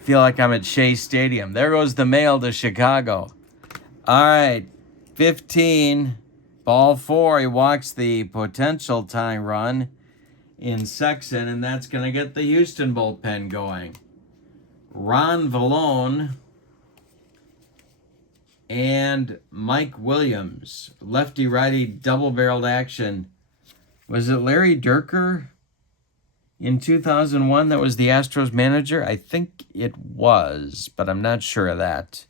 Feel like I'm at Shea Stadium. There goes the mail to Chicago. All right, 15, ball 4. He walks the potential tying run in Sexton, and that's going to get the Houston bullpen going. Ron Vallone and Mike Williams, lefty-righty double-barreled action. Was it Larry Dierker in 2001 that was the Astros manager? I think it was, but I'm not sure of that.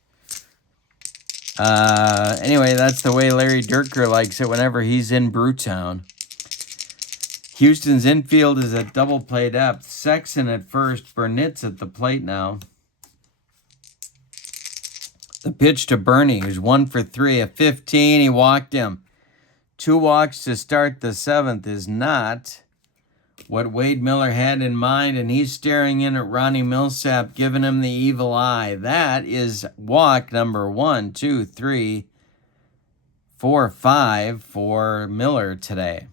Anyway, that's the way Larry Dierker likes it whenever he's in Brewtown. Houston's infield is at double play depth. Sexton at first. Burnitz at the plate now. The pitch to Bernie, who's 1 for 3. A 15, he walked him. 2 walks to start the 7th is not what Wade Miller had in mind, and he's staring in at Ronnie Millsap, giving him the evil eye. That is walk number 1, 2, 3, 4, 5 for Miller today.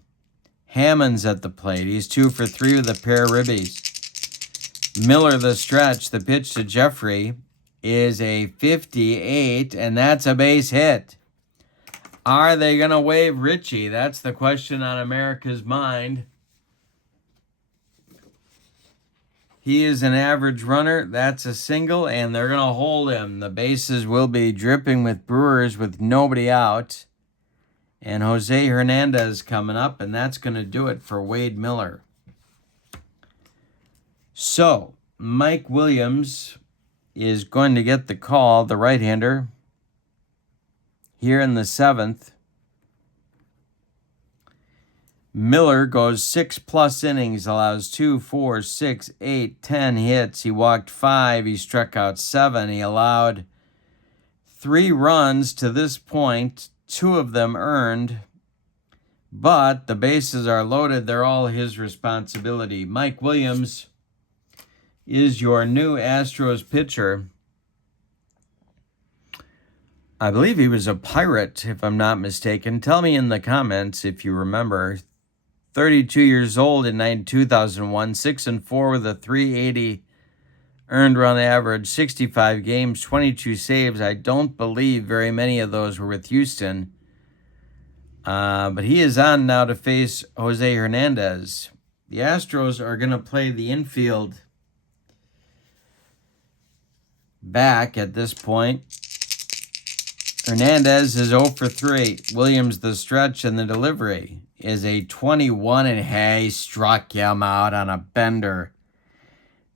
Hammonds at the plate. He's 2 for 3 with a pair of ribbies. Miller the stretch. The pitch to Jeffrey is a 58, and that's a base hit. Are they going to waive Richie? That's the question on America's mind. He is an average runner. That's a single, and they're going to hold him. The bases will be dripping with Brewers with nobody out. And Jose Hernandez coming up, and that's going to do it for Wade Miller. So, Mike Williams is going to get the call, the right-hander, here in the 7th. Miller goes 6+ innings, allows 2, 4, 6, 8, 10 hits. He walked 5. He struck out 7. He allowed 3 runs to this point 2 of them earned, but the bases are loaded. They're all his responsibility. Mike Williams is your new Astros pitcher. I believe he was a Pirate, if I'm not mistaken. Tell me in the comments if you remember. 32 years old in 2001, 6-4 with a 380 earned run average, 65 games, 22 saves. I don't believe very many of those were with Houston. But he is on now to face Jose Hernandez. The Astros are going to play the infield back at this point. Hernandez is 0 for 3. Williams, the stretch and the delivery, is a 21, and he struck him out on a bender.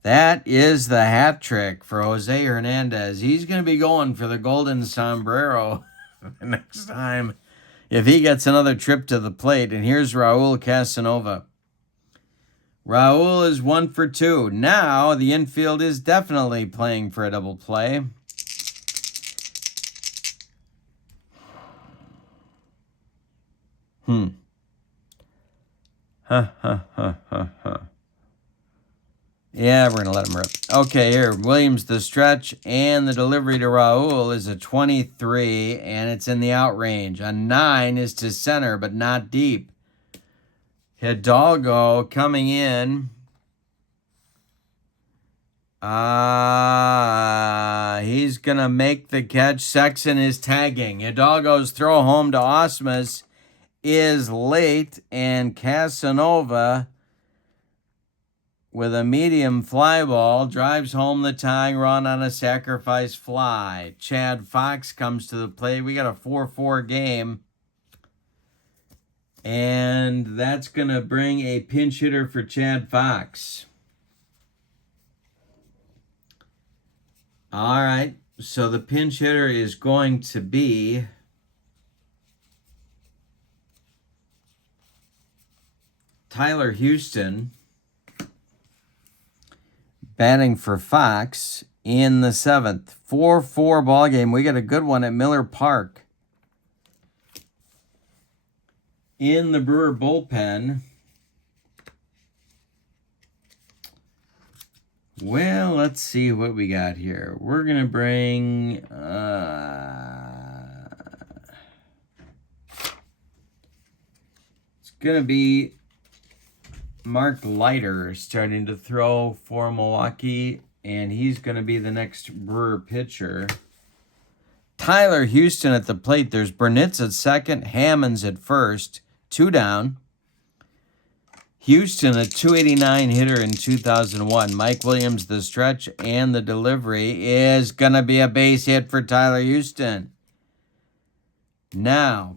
That is the hat trick for Jose Hernandez. He's going to be going for the golden sombrero next time if he gets another trip to the plate. And here's Raul Casanova. Raul is 1 for 2. Now the infield is definitely playing for a double play. Yeah, we're going to let him rip. Okay, here. Williams, the stretch, and the delivery to Raul is a 23, and it's in the out range. A 9 is to center, but not deep. Hidalgo coming in. He's going to make the catch. Sexton is tagging. Hidalgo's throw home to Osmus is late, and Casanova, with a medium fly ball, drives home the tying run on a sacrifice fly. Chad Fox comes to the plate. We got a 4-4 game. And that's going to bring a pinch hitter for Chad Fox. All right, so the pinch hitter is going to be Tyler Houston, batting for Fox in the 7th. 4-4 ball game. We got a good one at Miller Park. In the Brewer bullpen, well, let's see what we got here. We're going to bring it's going to be Mark Leiter starting to throw for Milwaukee, and he's going to be the next Brewer pitcher. Tyler Houston at the plate. There's Burnitz at second, Hammonds at first, 2 down. Houston, a 289 hitter in 2001. Mike Williams, the stretch and the delivery, is going to be a base hit for Tyler Houston. Now,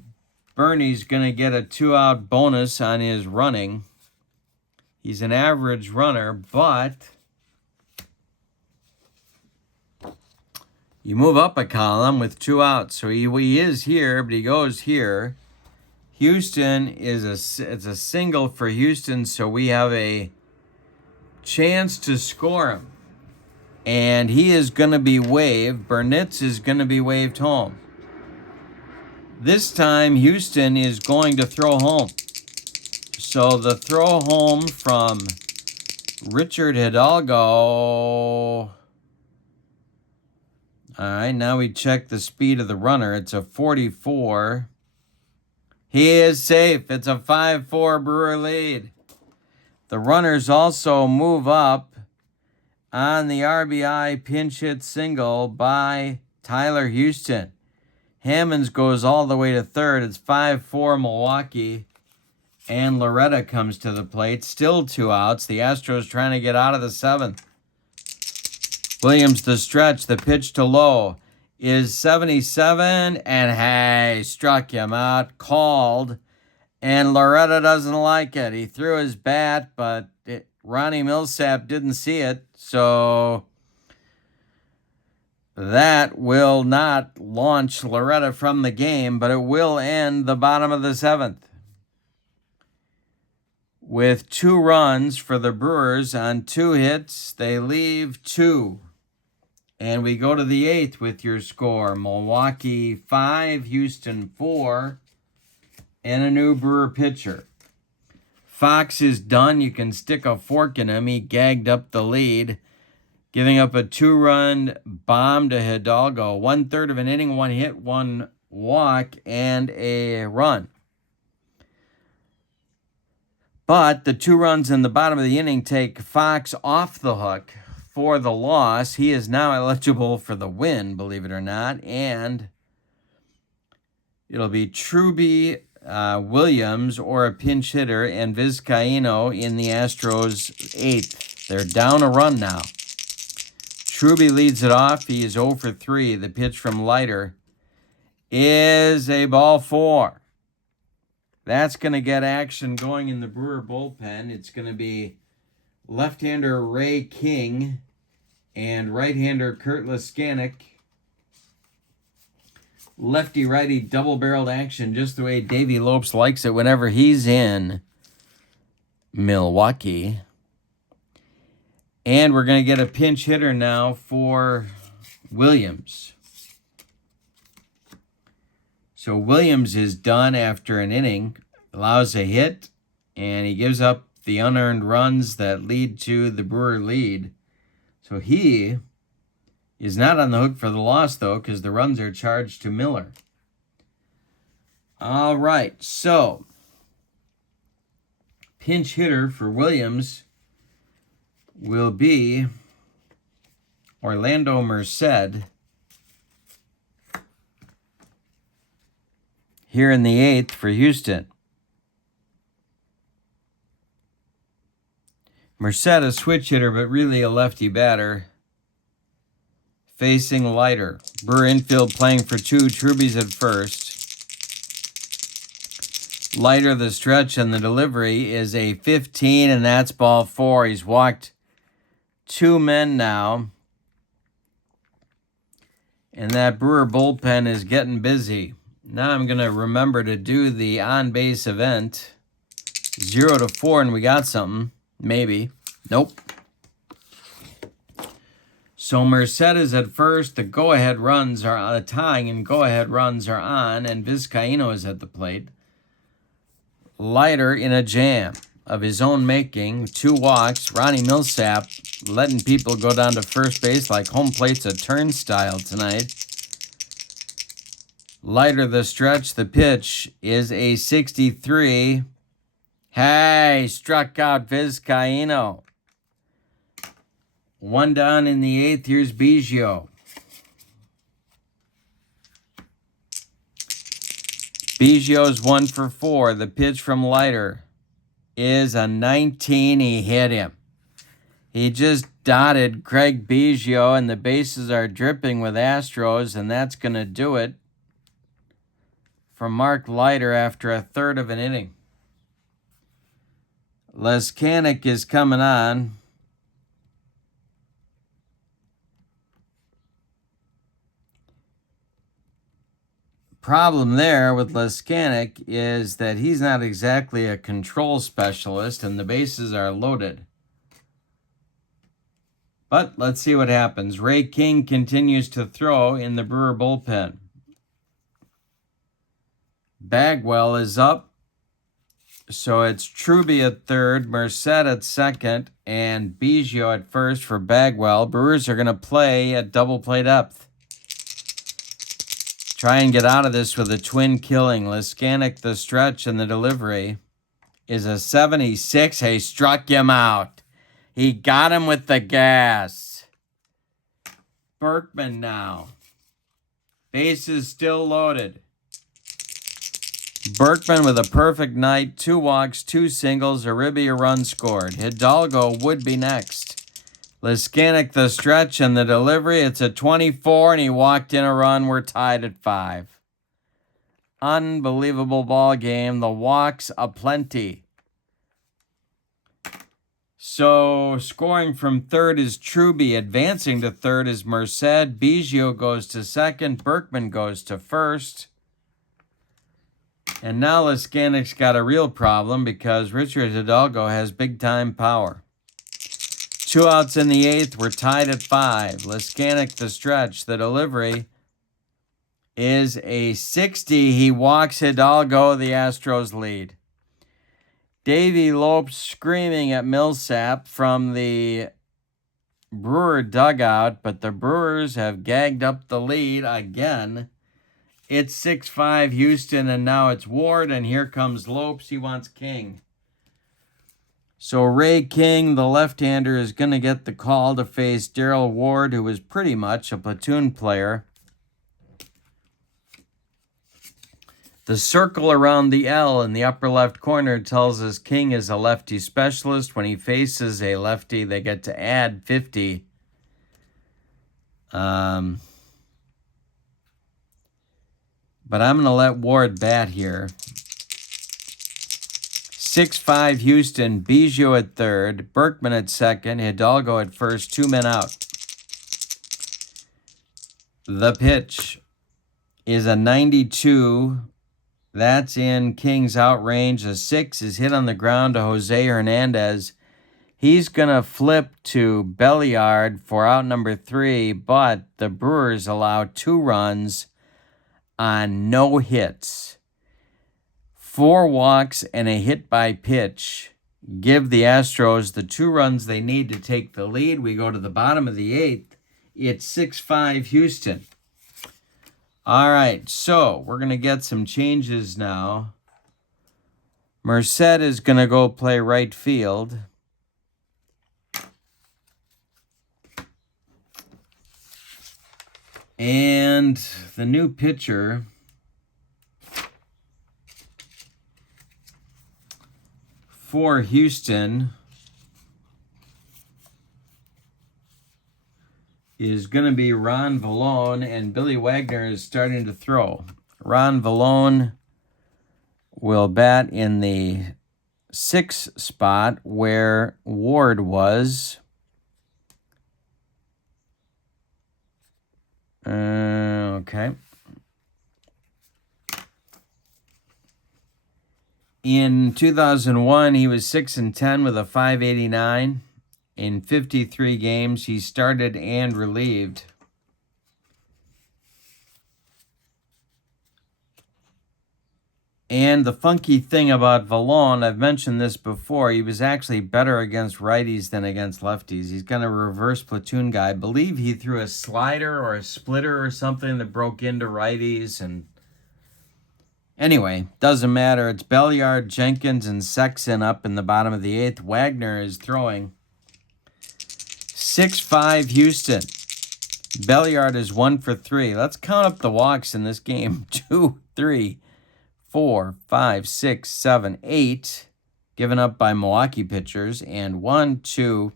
Bernie's going to get a 2-out bonus on his running. He's an average runner, but you move up a column with 2 outs. So he is here, but he goes here. Houston it's a single for Houston, so we have a chance to score him. And he is going to be waived. Burnitz is going to be waived home. This time, Houston is going to throw home. So the throw home from Richard Hidalgo. All right, now we check the speed of the runner. It's a 44. He is safe. It's a 5-4 Brewer lead. The runners also move up on the RBI pinch hit single by Tyler Houston. Hammonds goes all the way to third. It's 5-4 Milwaukee. And Loretta comes to the plate. Still 2 outs. The Astros trying to get out of the 7th. Williams, the stretch, the pitch to Lowe is 77, and struck him out, called, and Loretta doesn't like it. He threw his bat, but Ronnie Millsap didn't see it, so that will not launch Loretta from the game, but it will end the bottom of the 7th. With 2 runs for the Brewers on 2 hits, they leave 2. And we go to the 8th with your score. Milwaukee 5, Houston 4, and a new Brewer pitcher. Fox is done. You can stick a fork in him. He gagged up the lead, giving up a 2-run bomb to Hidalgo. 1/3 of an inning, 1 hit, 1 walk, and a run. But the 2 runs in the bottom of the inning take Fox off the hook for the loss. He is now eligible for the win, believe it or not. And it'll be Truby, Williams, or a pinch hitter, and Vizcaino in the Astros 8th. They're down a run now. Truby leads it off. He is 0 for 3. The pitch from Leiter is a ball 4. That's going to get action going in the Brewer bullpen. It's going to be left-hander Ray King and right-hander Kurt Leskanik. Lefty-righty double-barreled action, just the way Davey Lopes likes it whenever he's in Milwaukee. And we're going to get a pinch hitter now for Williams. So Williams is done after an inning, allows a hit, and he gives up the unearned runs that lead to the Brewer lead. So he is not on the hook for the loss, though, because the runs are charged to Miller. All right, so pinch hitter for Williams will be Orlando Merced. Here in the 8th for Houston. Merced a switch hitter, but really a lefty batter. Facing Leiter. Brewer infield playing for 2. Truby's at first. Leiter, the stretch and the delivery is a 15, and that's ball 4. He's walked 2 men now. And that Brewer bullpen is getting busy. Now I'm going to remember to do the on-base event. 0 to 4, and we got something. Maybe. Nope. So Merced is at first. The go-ahead runs are tying, and go-ahead runs are on, and Vizcaino is at the plate. Leiter in a jam of his own making. 2 walks. Ronnie Millsap letting people go down to first base like home plate's a turnstile tonight. Leiter the stretch. The pitch is a 63. Hey, struck out Vizcaino. 1 down in the 8th. Here's Biggio. Biggio's 1 for 4. The pitch from Leiter is a 19. He hit him. He just dotted Craig Biggio, and the bases are dripping with Astros, and that's going to do it for Mark Leiter after a 1/3 of an inning. Leskanik is coming on. Problem there with Leskanik is that he's not exactly a control specialist, and the bases are loaded. But let's see what happens. Ray King continues to throw in the Brewer bullpen. Bagwell is up. So it's Truby at 3rd, Merced at 2nd, and Biggio at 1st for Bagwell. Brewers are going to play at double play depth. Try and get out of this with a twin killing. Leskanik, the stretch and the delivery is a 76. He struck him out. He got him with the gas. Berkman now. Bases still loaded. Berkman with a perfect night. 2 walks, 2 singles, a ribby, a run scored. Hidalgo would be next. Leskanik the stretch and the delivery. It's a 24, and he walked in a run. We're tied at 5. Unbelievable ball game. The walks aplenty. So scoring from 3rd is Truby. Advancing to 3rd is Merced. Biggio goes to 2nd. Berkman goes to 1st. And now Leskanik's got a real problem because Richard Hidalgo has big-time power. 2 outs in the 8th. We're tied at 5. Leskanic the stretch. The delivery is a 60. He walks Hidalgo. The Astros lead. Davey Lopes screaming at Millsap from the Brewer dugout, but the Brewers have gagged up the lead again. It's 6-5 Houston, and now it's Ward, and here comes Lopes. He wants King. So Ray King, the left-hander, is going to get the call to face Darryl Ward, who is pretty much a platoon player. The circle around the L in the upper left corner tells us King is a lefty specialist. When he faces a lefty, they get to add 50. But I'm going to let Ward bat here. 6-5 Houston, Bijou at third, Berkman at second, Hidalgo at first, 2 men out. The pitch is a 92. That's in King's outrange. A 6 is hit on the ground to Jose Hernandez. He's going to flip to Belliard for out number 3, but the Brewers allow 2 runs on no hits. 4 walks and a hit by pitch give the Astros the 2 runs they need to take the lead. We go to the bottom of the 8th. It's 6-5 Houston. All right, so we're going to get some changes now. Merced is going to go play right field. And the new pitcher for Houston is going to be Ron Vallone, and Billy Wagner is starting to throw. Ron Vallone will bat in the 6th spot where Ward was. Okay. In 2001, he was 6-10 with a 589. In 53 games, he started and relieved. And the funky thing about Vallone, I've mentioned this before, he was actually better against righties than against lefties. He's kind of a reverse platoon guy. I believe he threw a slider or a splitter or something that broke into righties. And anyway, doesn't matter. It's Belliard, Jenkins, and Sexton up in the bottom of the 8th. Wagner is throwing. 6-5 Houston. Belliard is 1 for 3. Let's count up the walks in this game. 2, 3, 4, 5, 6, 7, 8 given up by Milwaukee pitchers, and 1, 2,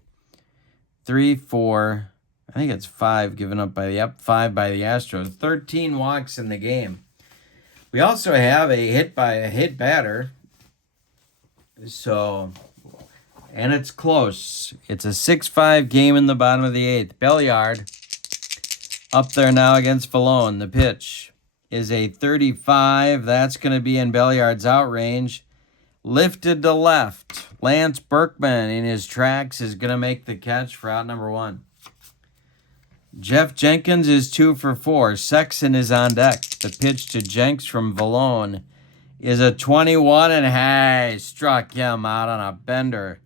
3, 4, I think it's 5 given up by the 5 by the Astros. 13 walks in the game. We also have a hit by a hit batter. So, and it's close. It's a 6-5 game in the bottom of the 8th. Belliard up there now against Vallone. The pitch is a 35. That's going to be in Belliard's outrange. Lifted to left. Lance Berkman in his tracks is going to make the catch for out number 1. Jeff Jenkins is 2 for 4. Sexton is on deck. The pitch to Jenks from Vallone is a 21, and hey, struck him out on a bender.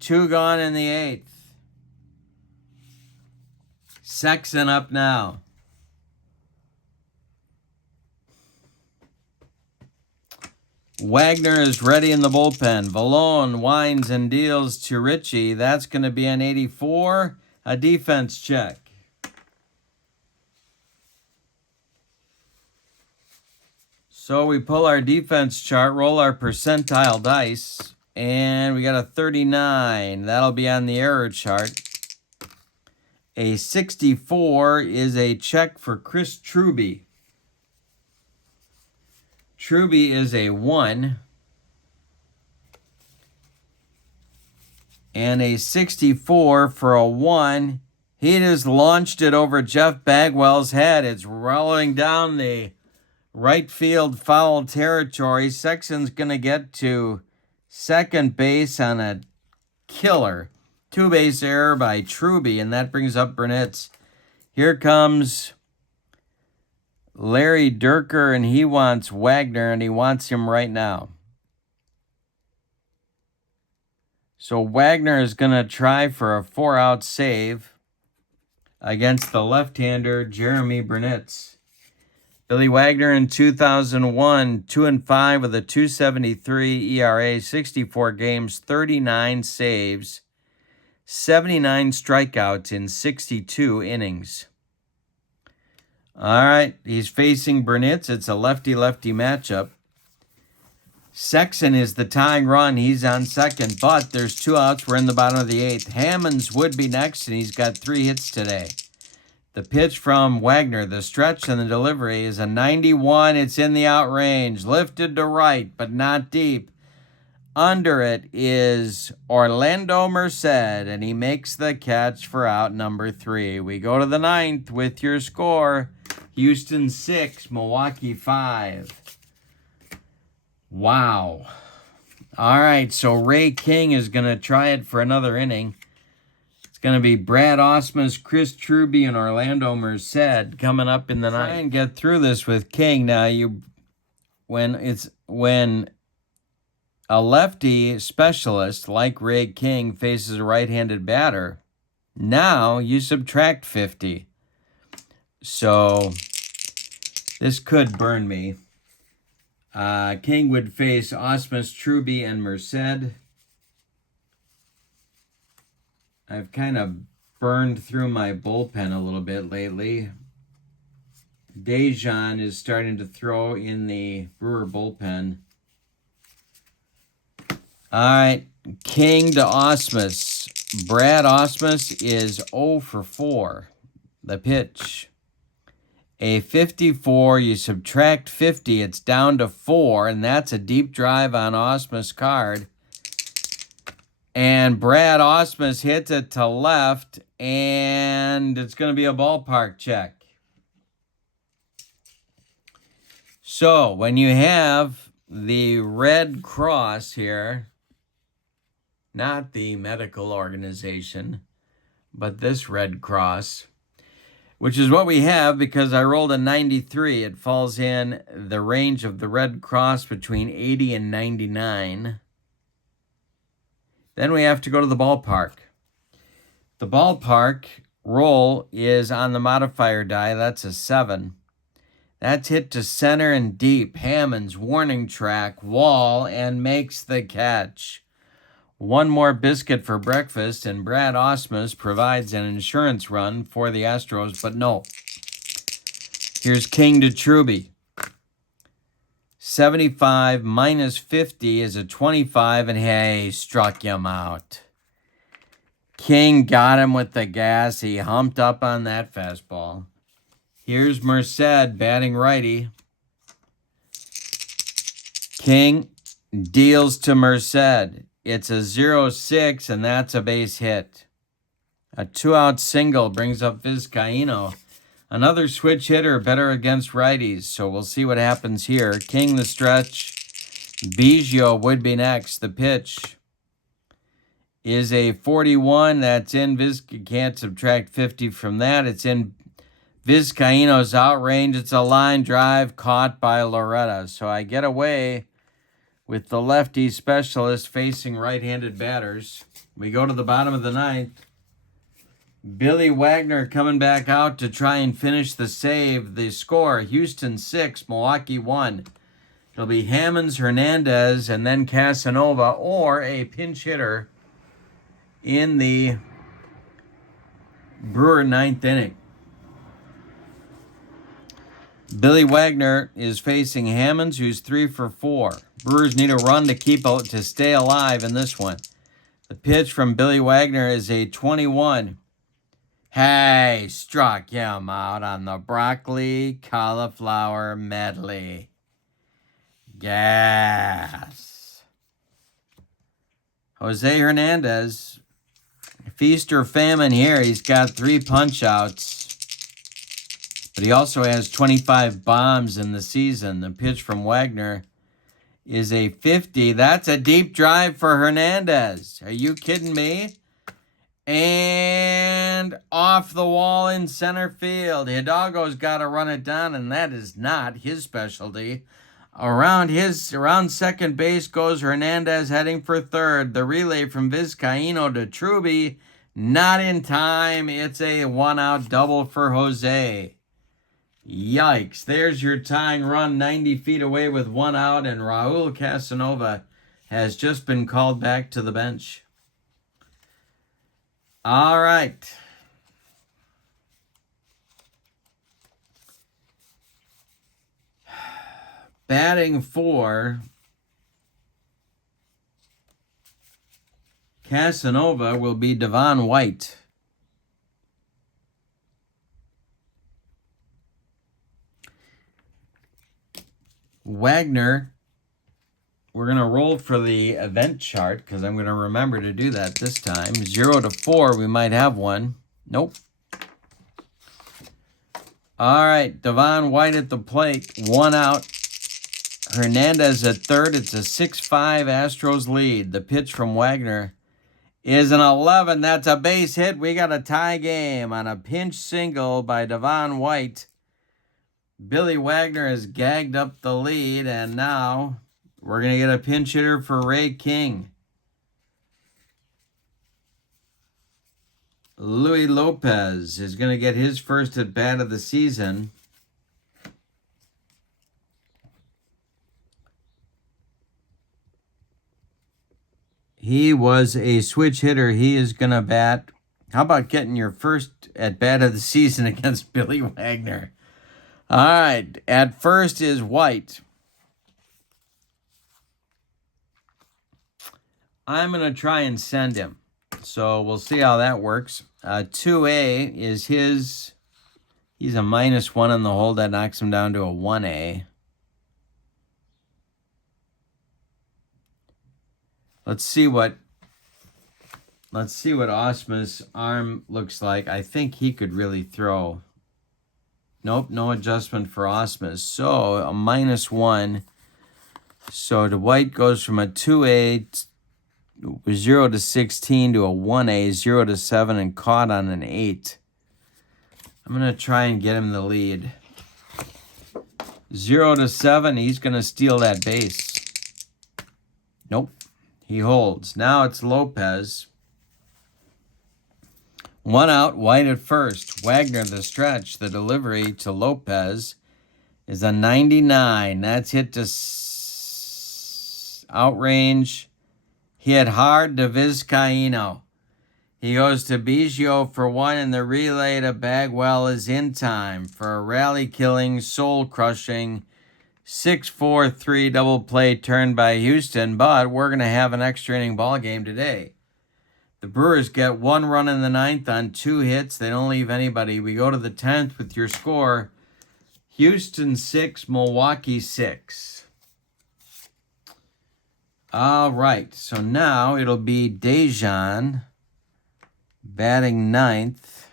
2 gone in the 8th. Sexton up now. Wagner is ready in the bullpen. Vallone winds and deals to Ritchie. That's going to be an 84. A defense check. So we pull our defense chart, roll our percentile dice, and we got a 39. That'll be on the error chart. A 64 is a check for Chris Truby. Truby is a 1. And a 64 for a 1. He just launched it over Jeff Bagwell's head. It's rolling down the right field foul territory. Sexton's going to get to second base on a killer. Two-base error by Truby, and that brings up Burnett's. Here comes Larry Durker, and he wants Wagner, and he wants him right now. So Wagner is going to try for a 4-out save against the left-hander Jeremy Burnitz. Billy Wagner in 2001, 2-5 with a 2.73 ERA, 64 games, 39 saves, 79 strikeouts in 62 innings. All right, he's facing Burnitz. It's a lefty-lefty matchup. Sexton is the tying run. He's on second, but there's 2 outs. We're in the bottom of the 8th. Hammonds would be next, and he's got 3 hits today. The pitch from Wagner, the stretch and the delivery is a 91. It's in the out range. Lifted to right, but not deep. Under it is Orlando Merced, and he makes the catch for out number 3. We go to the 9th with your score. Houston 6, Milwaukee 5. Wow. All right, so Ray King is going to try it for another inning. It's going to be Brad Osmus, Chris Truby, and Orlando Merced coming up in the 9th. Try and get through this with King. Now, when a lefty specialist like Ray King faces a right-handed batter, now you subtract 50. So this could burn me. King would face Osmus, Truby, and Merced. I've kind of burned through my bullpen a little bit lately. Dejan is starting to throw in the Brewer bullpen. All right, King to Osmus. Brad Osmus is 0 for 4. The pitch. A 54, you subtract 50, it's down to 4, and that's a deep drive on Osmus' card. And Brad Osmus hits it to left, and it's going to be a ballpark check. So when you have the Red Cross here, not the medical organization, but this Red Cross, which is what we have because I rolled a 93. It falls in the range of the Red Cross between 80 and 99. Then we have to go to the ballpark. The ballpark roll is on the modifier die. That's a 7. That's hit to center and deep. Hammonds, warning track, wall, and makes the catch. One more biscuit for breakfast, and Brad Osmus provides an insurance run for the Astros, but no. Here's King to Truby. 75 minus 50 is a 25, and hey, struck him out. King got him with the gas. He humped up on that fastball. Here's Merced batting righty. King deals to Merced. It's a 0-6, and that's a base hit. A 2-out single brings up Vizcaino. Another switch hitter, better against righties, so we'll see what happens here. King the stretch. Biggio would be next. The pitch is a 41. That's in Vizcaino. Can't subtract 50 from that. It's in Vizcaino's outrange. It's a line drive caught by Loretta. So I get away with the lefty specialist facing right-handed batters. We go to the bottom of the 9th. Billy Wagner coming back out to try and finish the save. The score, Houston 6, Milwaukee 1. It'll be Hammonds, Hernandez, and then Casanova, or a pinch hitter in the Brewer 9th inning. Billy Wagner is facing Hammonds, who's 3 for 4. Brewers need a run to stay alive in this one. The pitch from Billy Wagner is a 21. Hey, struck him out on the broccoli cauliflower medley. Gas. Jose Hernandez, feast or famine here. He's got 3 punch-outs. But he also has 25 bombs in the season. The pitch from Wagner is a 50. That's a deep drive for Hernandez. Are you kidding me? And off the wall in center field. Hidalgo's got to run it down, and that is not his specialty. Around second base goes Hernandez heading for third. The relay from Vizcaíno to Truby. Not in time. It's a one-out double for Jose. Yikes. There's your tying run 90 feet away with one out, and Raul Casanova has just been called back to the bench. All right. Batting for Casanova will be Devon White. Wagner, we're going to roll for the event chart because I'm going to remember to do that this time. 0 to 4, we might have one. Nope. All right, Devon White at the plate, one out. Hernandez at third. It's a 6-5 Astros lead. The pitch from Wagner is an 11. That's a base hit. We got a tie game on a pinch single by Devon White. Billy Wagner has gagged up the lead, and now we're going to get a pinch hitter for Ray King. Louis Lopez is going to get his first at bat of the season. He was a switch hitter. He is going to bat. How about getting your first at bat of the season against Billy Wagner? All right, at first is White. I'm going to try and send him. So we'll see how that works. 2A is his. He's a -1 on the hold. That knocks him down to a 1A. Let's see what Osma's arm looks like. I think he could really throw. Nope, no adjustment for Osmas. So a -1. So the White goes from a 2A 0 to 16 to a 1A 0 to 7 and caught on an 8. I'm gonna try and get him the lead. 0 to 7. He's gonna steal that base. Nope, he holds. Now it's Lopez. One out, White at first. Wagner the stretch. The delivery to Lopez is a 99. That's hit to outrange. Hit hard to Vizcaíno. He goes to Biggio for one, and the relay to Bagwell is in time for a rally-killing, soul-crushing 6-4-3 double play turned by Houston. But we're going to have an extra inning ball game today. The Brewers get 1 run in the 9th on 2 hits. They don't leave anybody. We go to the 10th with your score. Houston 6, Milwaukee 6. All right. So now it'll be Dejan batting 9th.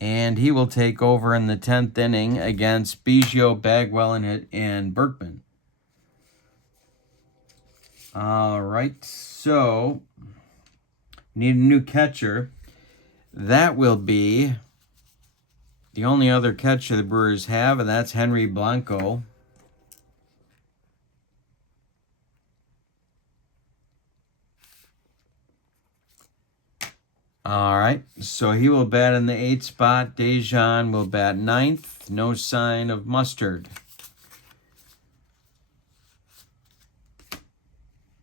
And he will take over in the 10th inning against Biggio, Bagwell, and Berkman. All right, so need a new catcher. That will be the only other catcher the Brewers have, and that's Henry Blanco. All right, so he will bat in the 8th spot. Dejan will bat 9th. No sign of Mustard.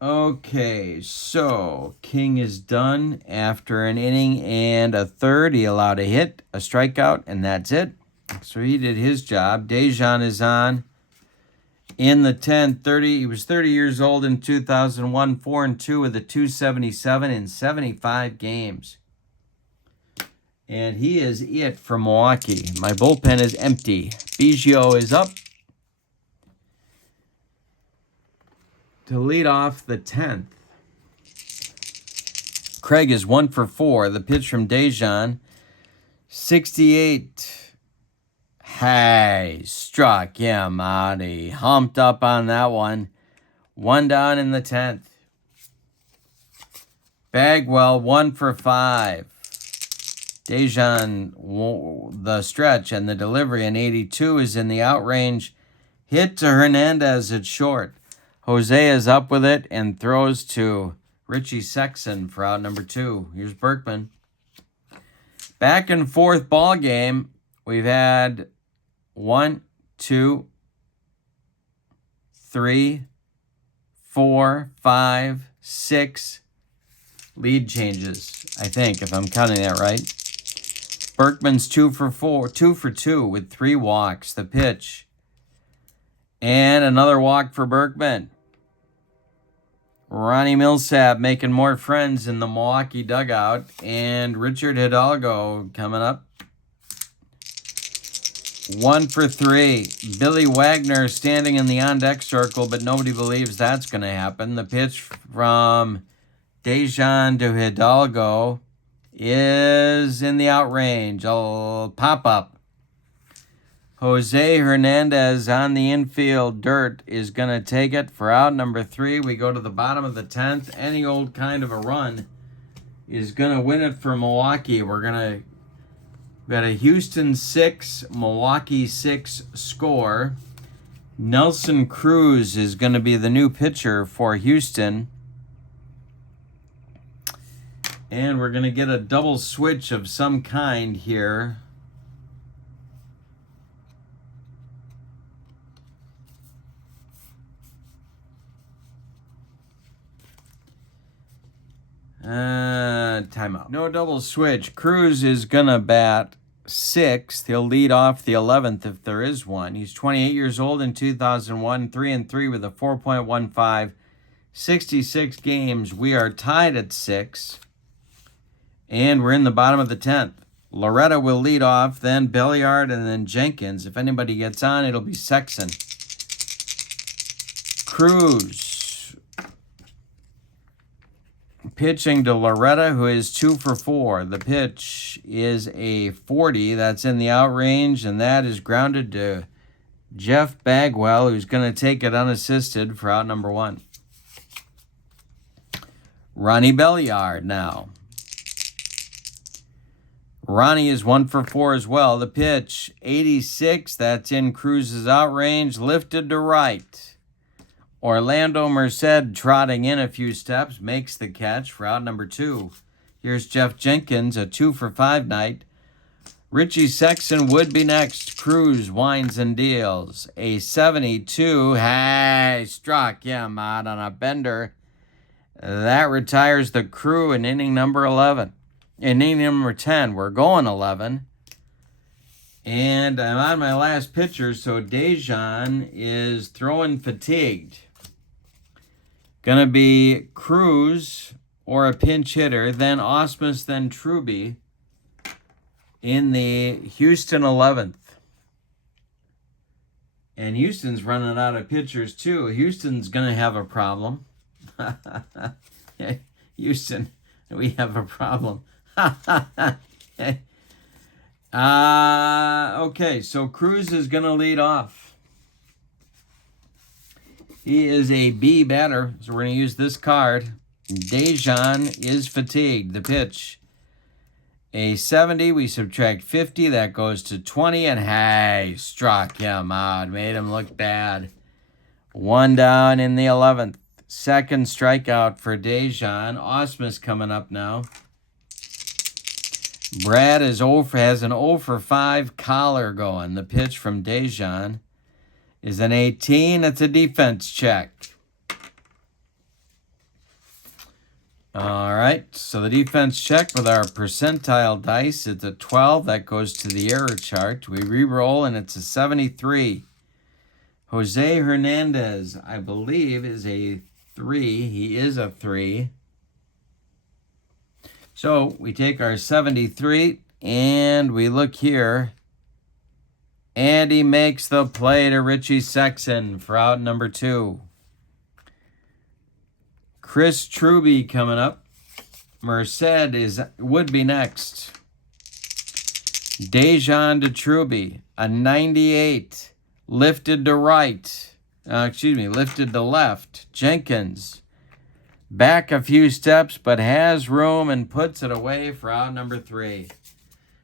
Okay, so King is done after an inning and a third. He allowed a hit, a strikeout, and that's it. So he did his job. Dejan is on in the 10th. He was 30 years old in 2001, 4-2 with a 277 in 75 games. And he is it for Milwaukee. My bullpen is empty. Biggio is up to lead off the 10th. Craig is 1 for 4. The pitch from Dejan, 68. Hey, struck him out. He humped up on that one. 1 down in the 10th. Bagwell, 1 for 5. Dejan, the stretch and the delivery in 82 is in the outrange. Hit to Hernandez at short. Jose is up with it and throws to Richie Sexson for out number 2. Here's Berkman. Back and forth ball game. We've had 1, 2, 3, 4, 5, 6 lead changes, I think, if I'm counting that right. Berkman's 2 for 2 with 3 walks. The pitch. And another walk for Berkman. Ronnie Millsap making more friends in the Milwaukee dugout. And Richard Hidalgo coming up. 1 for 3. Billy Wagner standing in the on-deck circle, but nobody believes that's going to happen. The pitch from Dejan to Hidalgo is in the outrange. A pop-up. Jose Hernandez on the infield dirt is going to take it for out number 3. We go to the bottom of the 10th. Any old kind of a run is going to win it for Milwaukee. We've got a Houston 6, Milwaukee 6 score. Nelson Cruz is going to be the new pitcher for Houston. And we're going to get a double switch of some kind here. Timeout. No double switch. Cruz is going to bat 6th. He'll lead off the 11th if there is one. He's 28 years old in 2001, 3-3 with a 4.15, 66 games. We are tied at 6. And we're in the bottom of the 10th. Loretta will lead off, then Belliard, and then Jenkins. If anybody gets on, it'll be Sexson. Cruz pitching to Loretta, who is 2 for 4. The pitch is a 40. That's in the outrange, and that is grounded to Jeff Bagwell, who's going to take it unassisted for out number 1. Ronnie Belliard now. Ronnie is 1 for 4 as well. The pitch, 86. That's in Cruz's outrange, lifted to right. Orlando Merced trotting in a few steps, makes the catch for out number 2. Here's Jeff Jenkins, a 2 for 5 night. Richie Sexson would be next. Cruz winds and deals. A 72. Hey, struck him out on a bender. That retires the Crew in inning number 11. In inning number 10, we're going 11. And I'm on my last pitcher, so Dejan is throwing fatigued. Gonna be Cruz or a pinch hitter, then Osmus, then Truby in the Houston 11th. And Houston's running out of pitchers too. Houston's gonna have a problem. Houston, we have a problem. Okay, so Cruz is gonna lead off. He is a B batter, so we're going to use this card. Dejan is fatigued. The pitch, a 70. We subtract 50. That goes to 20. And hey, struck him out. Made him look bad. 1 down in the 11th. Second strikeout for Dejan. Osmus coming up now. Brad has an 0 for 5 collar going. The pitch from Dejan is an 18. It's a defense check. All right, so the defense check with our percentile dice, it's a 12. That goes to the error chart. We re-roll, and it's a 73. Jose Hernandez, I believe, is a 3. He is a 3. So we take our 73, and we look here. And he makes the play to Richie Sexson for out number 2. Chris Truby coming up. Merced would be next. Dejan to Truby, a 98. Lifted to right. Lifted to left. Jenkins. Back a few steps, but has room and puts it away for out number 3.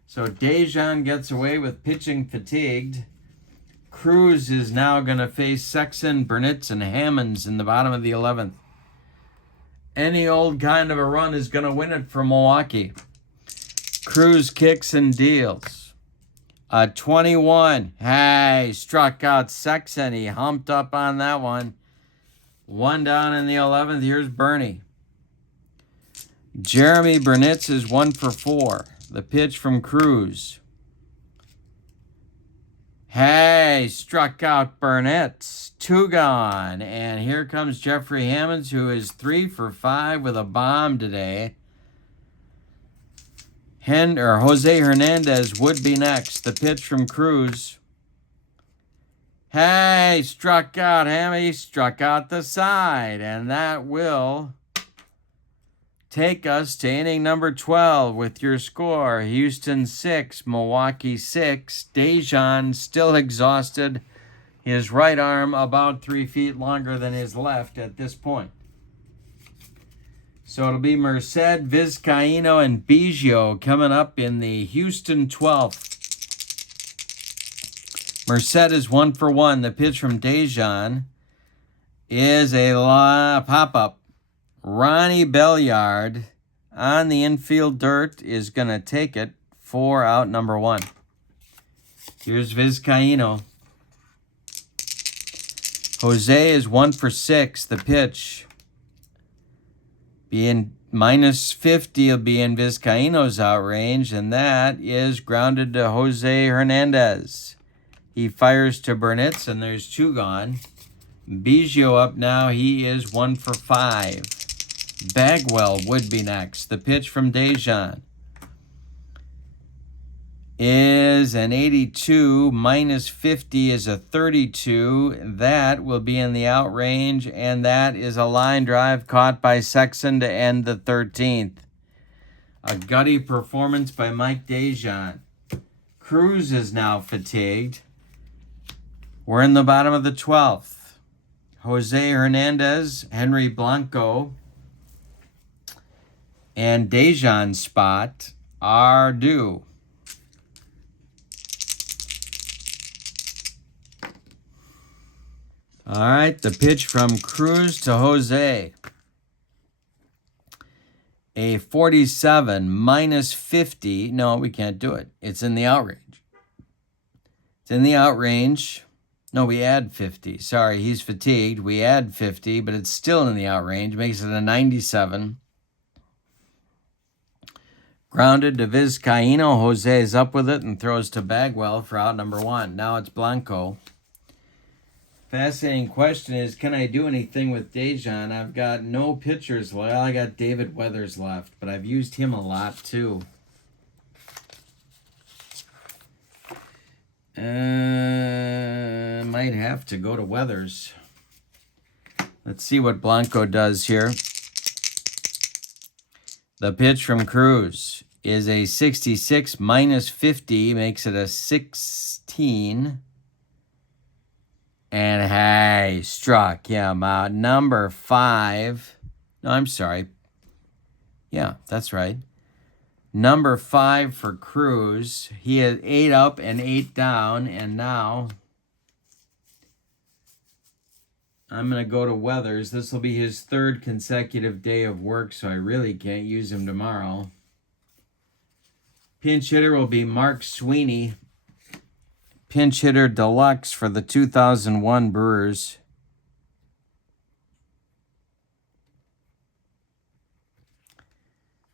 So Dejan gets away with pitching fatigued. Cruz is now going to face Sexton, Burnitz, and Hammonds in the bottom of the 11th. Any old kind of a run is going to win it for Milwaukee. Cruz kicks and deals. 21. Hey, struck out Sexton. He humped up on that one. 1 down in the 11th. Here's Bernie. Jeremy Burnitz is 1 for 4. The pitch from Cruz. Hey, struck out Burnitz. 2 gone. And here comes Jeffrey Hammonds, who is 3 for 5 with a bomb today. Jose Hernandez would be next. The pitch from Cruz. Hey, struck out Hammy, struck out the side. And that will take us to inning number 12 with your score. Houston 6, Milwaukee 6. Dejan still exhausted. His right arm about 3 feet longer than his left at this point. So it'll be Merced, Vizcaíno, and Biggio coming up in the Houston 12th. Merced is 1 for 1. The pitch from Dejan is a pop-up. Ronnie Belliard on the infield dirt is going to take it for out number 1. Here's Vizcaíno. Jose is 1 for 6. The pitch being minus 50 will be in Vizcaíno's outrange, and that is grounded to Jose Hernandez. He fires to Burnitz, and there's 2 gone. Biggio up now. He is 1 for 5. Bagwell would be next. The pitch from Dejan is an 82. Minus 50 is a 32. That will be in the outrange, and that is a line drive caught by Sexton to end the 13th. A gutty performance by Mike Dejan. Cruz is now fatigued. We're in the bottom of the 12th. Jose Hernandez, Henry Blanco, and Dejan's spot are due. All right, the pitch from Cruz to Jose. A 47 minus 50. No, we can't do it. It's in the outrange. It's in the outrange. No, we add 50. Sorry, he's fatigued. We add 50, but it's still in the outrange. Makes it a 97. Grounded to Vizcaíno. Jose is up with it and throws to Bagwell for out number 1. Now it's Blanco. Fascinating question is, can I do anything with Dejan? I've got no pitchers left. Well, I got David Weathers left, but I've used him a lot too. Might have to go to Weathers. Let's see what Blanco does here. The pitch from Cruz is a 66 minus 50, makes it a 16. And hey, struck him out. Number 5. No, I'm sorry. Yeah, that's right. Number 5 for Cruz. He had 8 up and 8 down, and now I'm going to go to Weathers. This will be his 3rd consecutive day of work, so I really can't use him tomorrow. Pinch hitter will be Mark Sweeney. Pinch hitter deluxe for the 2001 Brewers.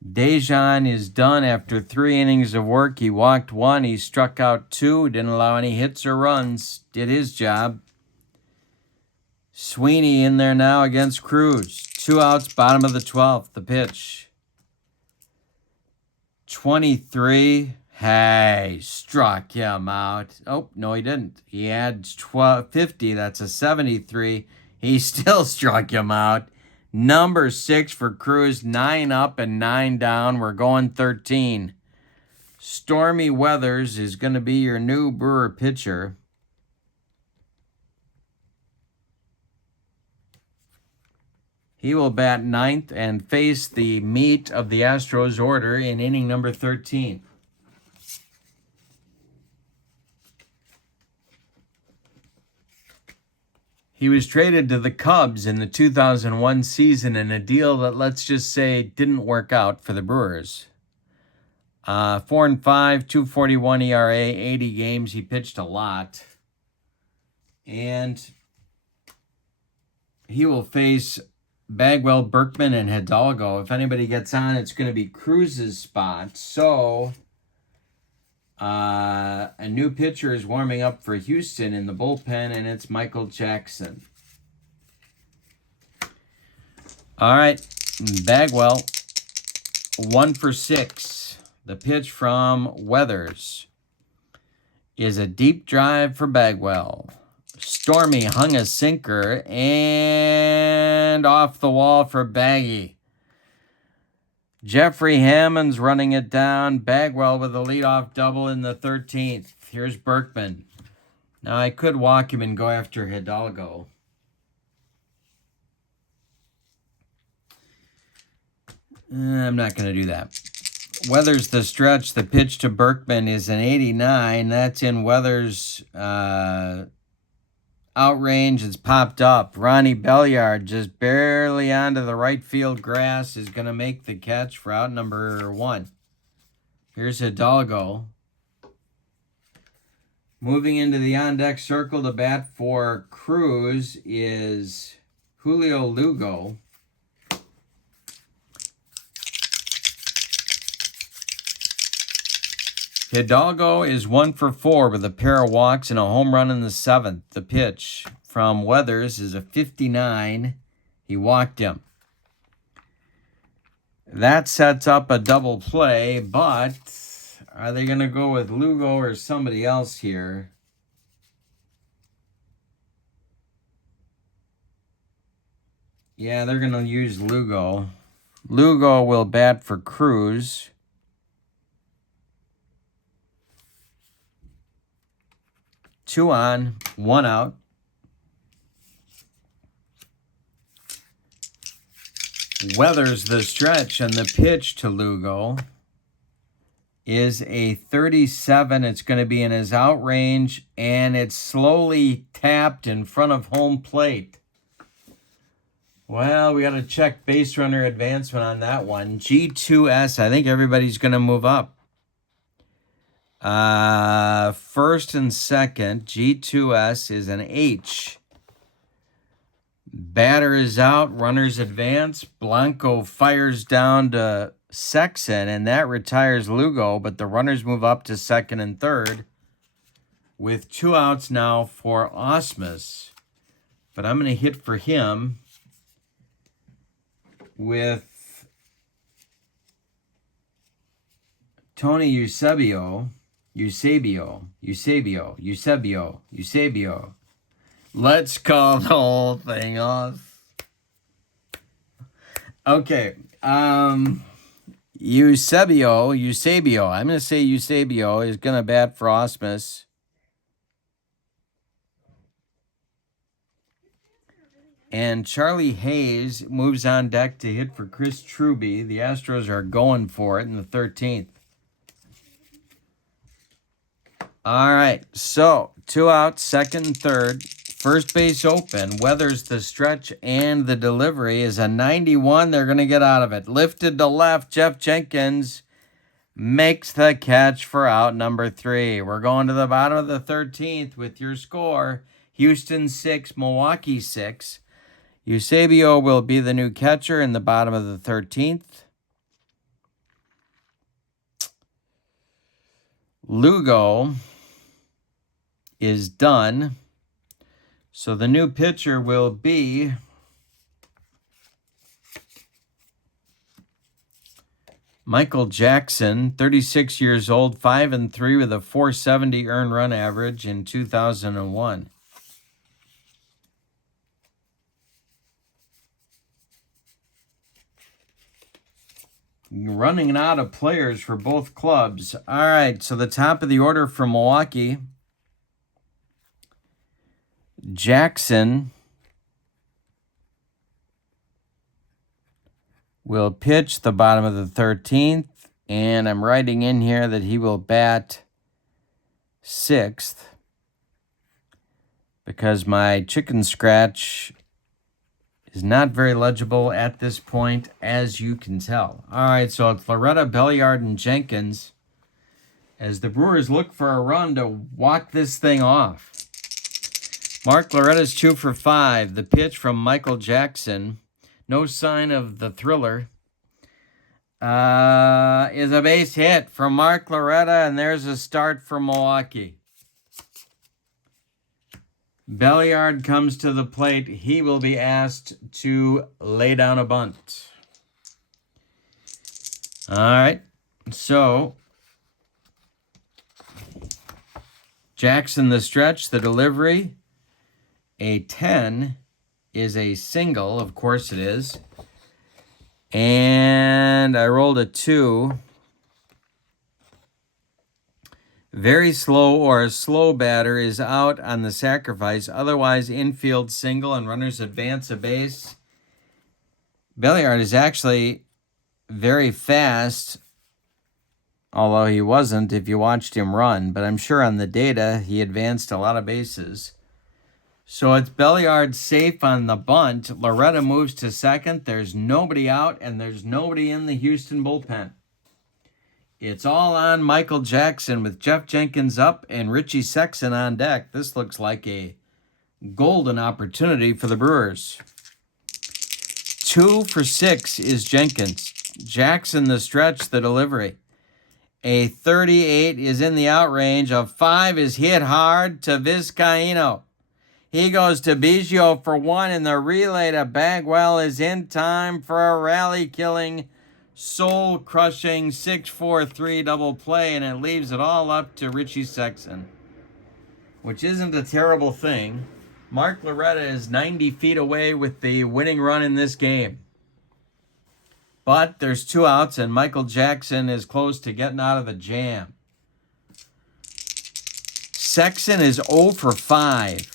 Dejan is done after 3 innings of work. He walked 1. He struck out 2. Didn't allow any hits or runs. Did his job. Sweeney in there now against Cruz. 2 outs, bottom of the 12th. The pitch. 23. Hey, struck him out. Oh, no, he didn't. He had 50. That's a 73. He still struck him out. Number 6 for Cruz, 9 up and 9 down. We're going 13. Stormy Weathers is going to be your new Brewer pitcher. He will bat ninth and face the meat of the Astros order in inning number 13. He was traded to the Cubs in the 2001 season in a deal that, let's just say, didn't work out for the Brewers. 4-5, 2.41 ERA, 80 games. He pitched a lot. And he will face Bagwell, Berkman, and Hidalgo. If anybody gets on, it's going to be Cruz's spot. So a new pitcher is warming up for Houston in the bullpen, and it's Michael Jackson. All right, Bagwell, 1 for 6. The pitch from Weathers is a deep drive for Bagwell. Stormy hung a sinker and off the wall for Baggy. Jeffrey Hammond's running it down. Bagwell with a leadoff double in the 13th. Here's Berkman. Now, I could walk him and go after Hidalgo. I'm not going to do that. Weathers the stretch. The pitch to Berkman is an 89. That's in Weathers' outrange. It's popped up. Ronnie Belliard just barely onto the right field grass is going to make the catch for out number 1. Here's Hidalgo. Moving into the on-deck circle to bat for Cruz is Julio Lugo. Hidalgo is 1 for 4 with a pair of walks and a home run in the 7th. The pitch from Weathers is a 59. He walked him. That sets up a double play, but are they going to go with Lugo or somebody else here? Yeah, they're going to use Lugo. Lugo will bat for Cruz. Two on, 1 out. Weathers the stretch, and the pitch to Lugo is a 37. It's going to be in his out range, and it's slowly tapped in front of home plate. Well, we got to check base runner advancement on that one. G2S, I think everybody's going to move up. First and second, G2S is an H. Batter is out, runners advance. Blanco fires down to Sexton, and that retires Lugo, but the runners move up to second and third with 2 outs now for Osmus. But I'm going to hit for him with Tony Eusebio. Let's call the whole thing off. Okay. Eusebio. I'm going to say Eusebio is going to bat for Osmus. And Charlie Hayes moves on deck to hit for Chris Truby. The Astros are going for it in the 13th. All right, so 2 outs, second and third. First base open. Weathers the stretch, and the delivery is a 91. They're going to get out of it. Lifted to left. Jeff Jenkins makes the catch for out number 3. We're going to the bottom of the 13th with your score. Houston 6, Milwaukee 6. Eusebio will be the new catcher in the bottom of the 13th. Lugo is done. So the new pitcher will be Michael Jackson, 36 years old, 5-3 with a 470 earned run average in 2001. Running out of players for both clubs. All right, so the top of the order for Milwaukee, Jackson, will pitch the bottom of the 13th. And I'm writing in here that he will bat 6th because my chicken scratch is not very legible at this point, as you can tell. All right, so it's Loretta, Belliard, and Jenkins as the Brewers look for a run to walk this thing off. Mark Loretta's 2 for 5. The pitch from Michael Jackson, no sign of the thriller, is a base hit from Mark Loretta, and there's a start for Milwaukee. Belliard comes to the plate. He will be asked to lay down a bunt. All right, so Jackson the stretch, the delivery. A 10 is a single, of course it is. And I rolled a 2. Very slow or a slow batter is out on the sacrifice. Otherwise, infield single and runners advance a base. Belliard is actually very fast, although he wasn't if you watched him run. But I'm sure on the data, he advanced a lot of bases. So it's Belliard safe on the bunt. Loretta moves to second. There's nobody out, and there's nobody in the Houston bullpen. It's all on Michael Jackson with Jeff Jenkins up and Richie Sexson on deck. This looks like a golden opportunity for the Brewers. 2 for 6 is Jenkins. Jackson the stretch, the delivery. A 38 is in the out range. A 5 is hit hard to Vizcaíno. He goes to Biggio for 1, and the relay to Bagwell is in time for a rally-killing, soul-crushing 6-4-3 double play, and it leaves it all up to Richie Sexson, which isn't a terrible thing. Mark Loretta is 90 feet away with the winning run in this game. But there's 2 outs, and Michael Jackson is close to getting out of the jam. Sexson is 0 for 5.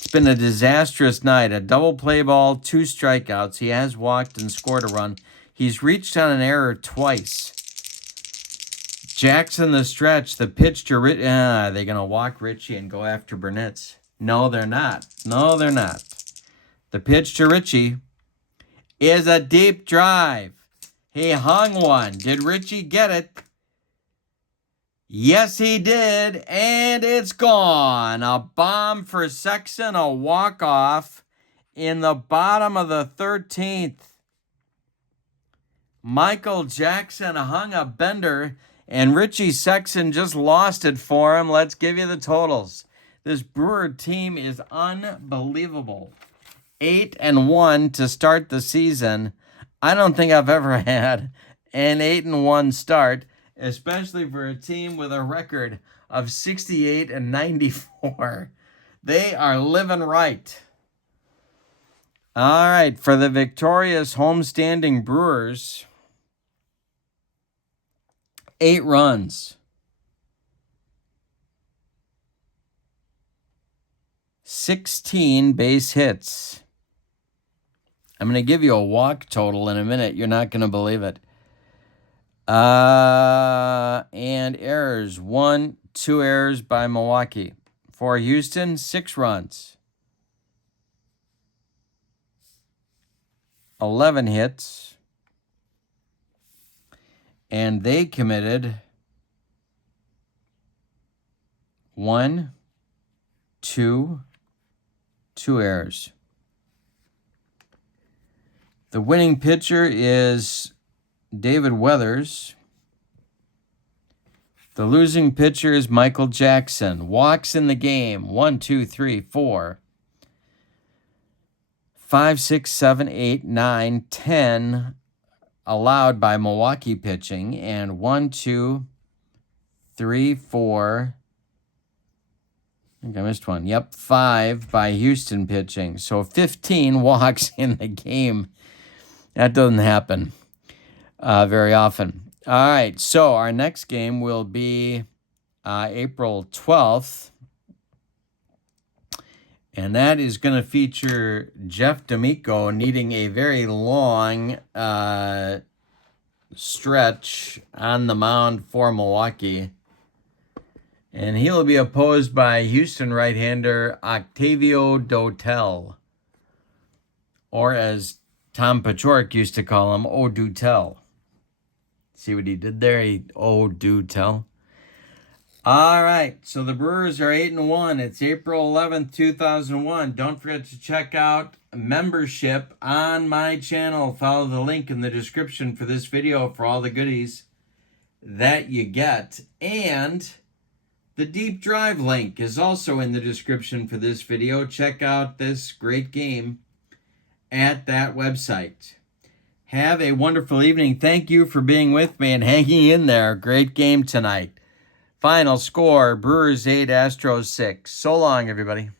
It's been a disastrous night. A double play ball, 2 strikeouts. He has walked and scored a run. He's reached on an error twice. Jackson the stretch, the pitch to Richie. Are they going to walk Richie and go after Burnitz? No, they're not. No, they're not. The pitch to Richie is a deep drive. He hung one. Did Richie get it? Yes, he did, and it's gone. A bomb for Sexson, a walk-off in the bottom of the 13th. Michael Jackson hung a bender, and Richie Sexson just lost it for him. Let's give you the totals. This Brewer team is unbelievable. 8-1 to start the season. I don't think I've ever had an 8-1 start, especially for a team with a record of 68-94. They are living right. All right, for the victorious homestanding Brewers, 8 runs. 16 base hits. I'm going to give you a walk total in a minute. You're not going to believe it. And errors. 2 errors by Milwaukee. For Houston, 6 runs. 11 hits. And they committed 2 errors. The winning pitcher is David Weathers. The losing pitcher is Michael Jackson. Walks in the game, 1, 2, 3, 4, 5, 6, 7, 8, 9, 10 allowed by Milwaukee pitching, and 1, 2, 3, 4, I think I missed one. Yep, 5 by Houston pitching. So 15 walks in the game. That doesn't happen very often. All right, so our next game will be April 12th. And that is going to feature Jeff D'Amico needing a very long stretch on the mound for Milwaukee. And he'll be opposed by Houston right-hander Octavio Dotel, or as Tom Paciorek used to call him, O'Dootell. See what he did there? O'Dootell. All right, so the Brewers are 8-1. It's April 11th, 2001. Don't forget to check out membership on my channel. Follow the link in the description for this video for all the goodies that you get. And the Deep Drive link is also in the description for this video. Check out this great game at that website. Have a wonderful evening. Thank you for being with me and hanging in there. Great game tonight. Final score, Brewers 8, Astros 6. So long, everybody.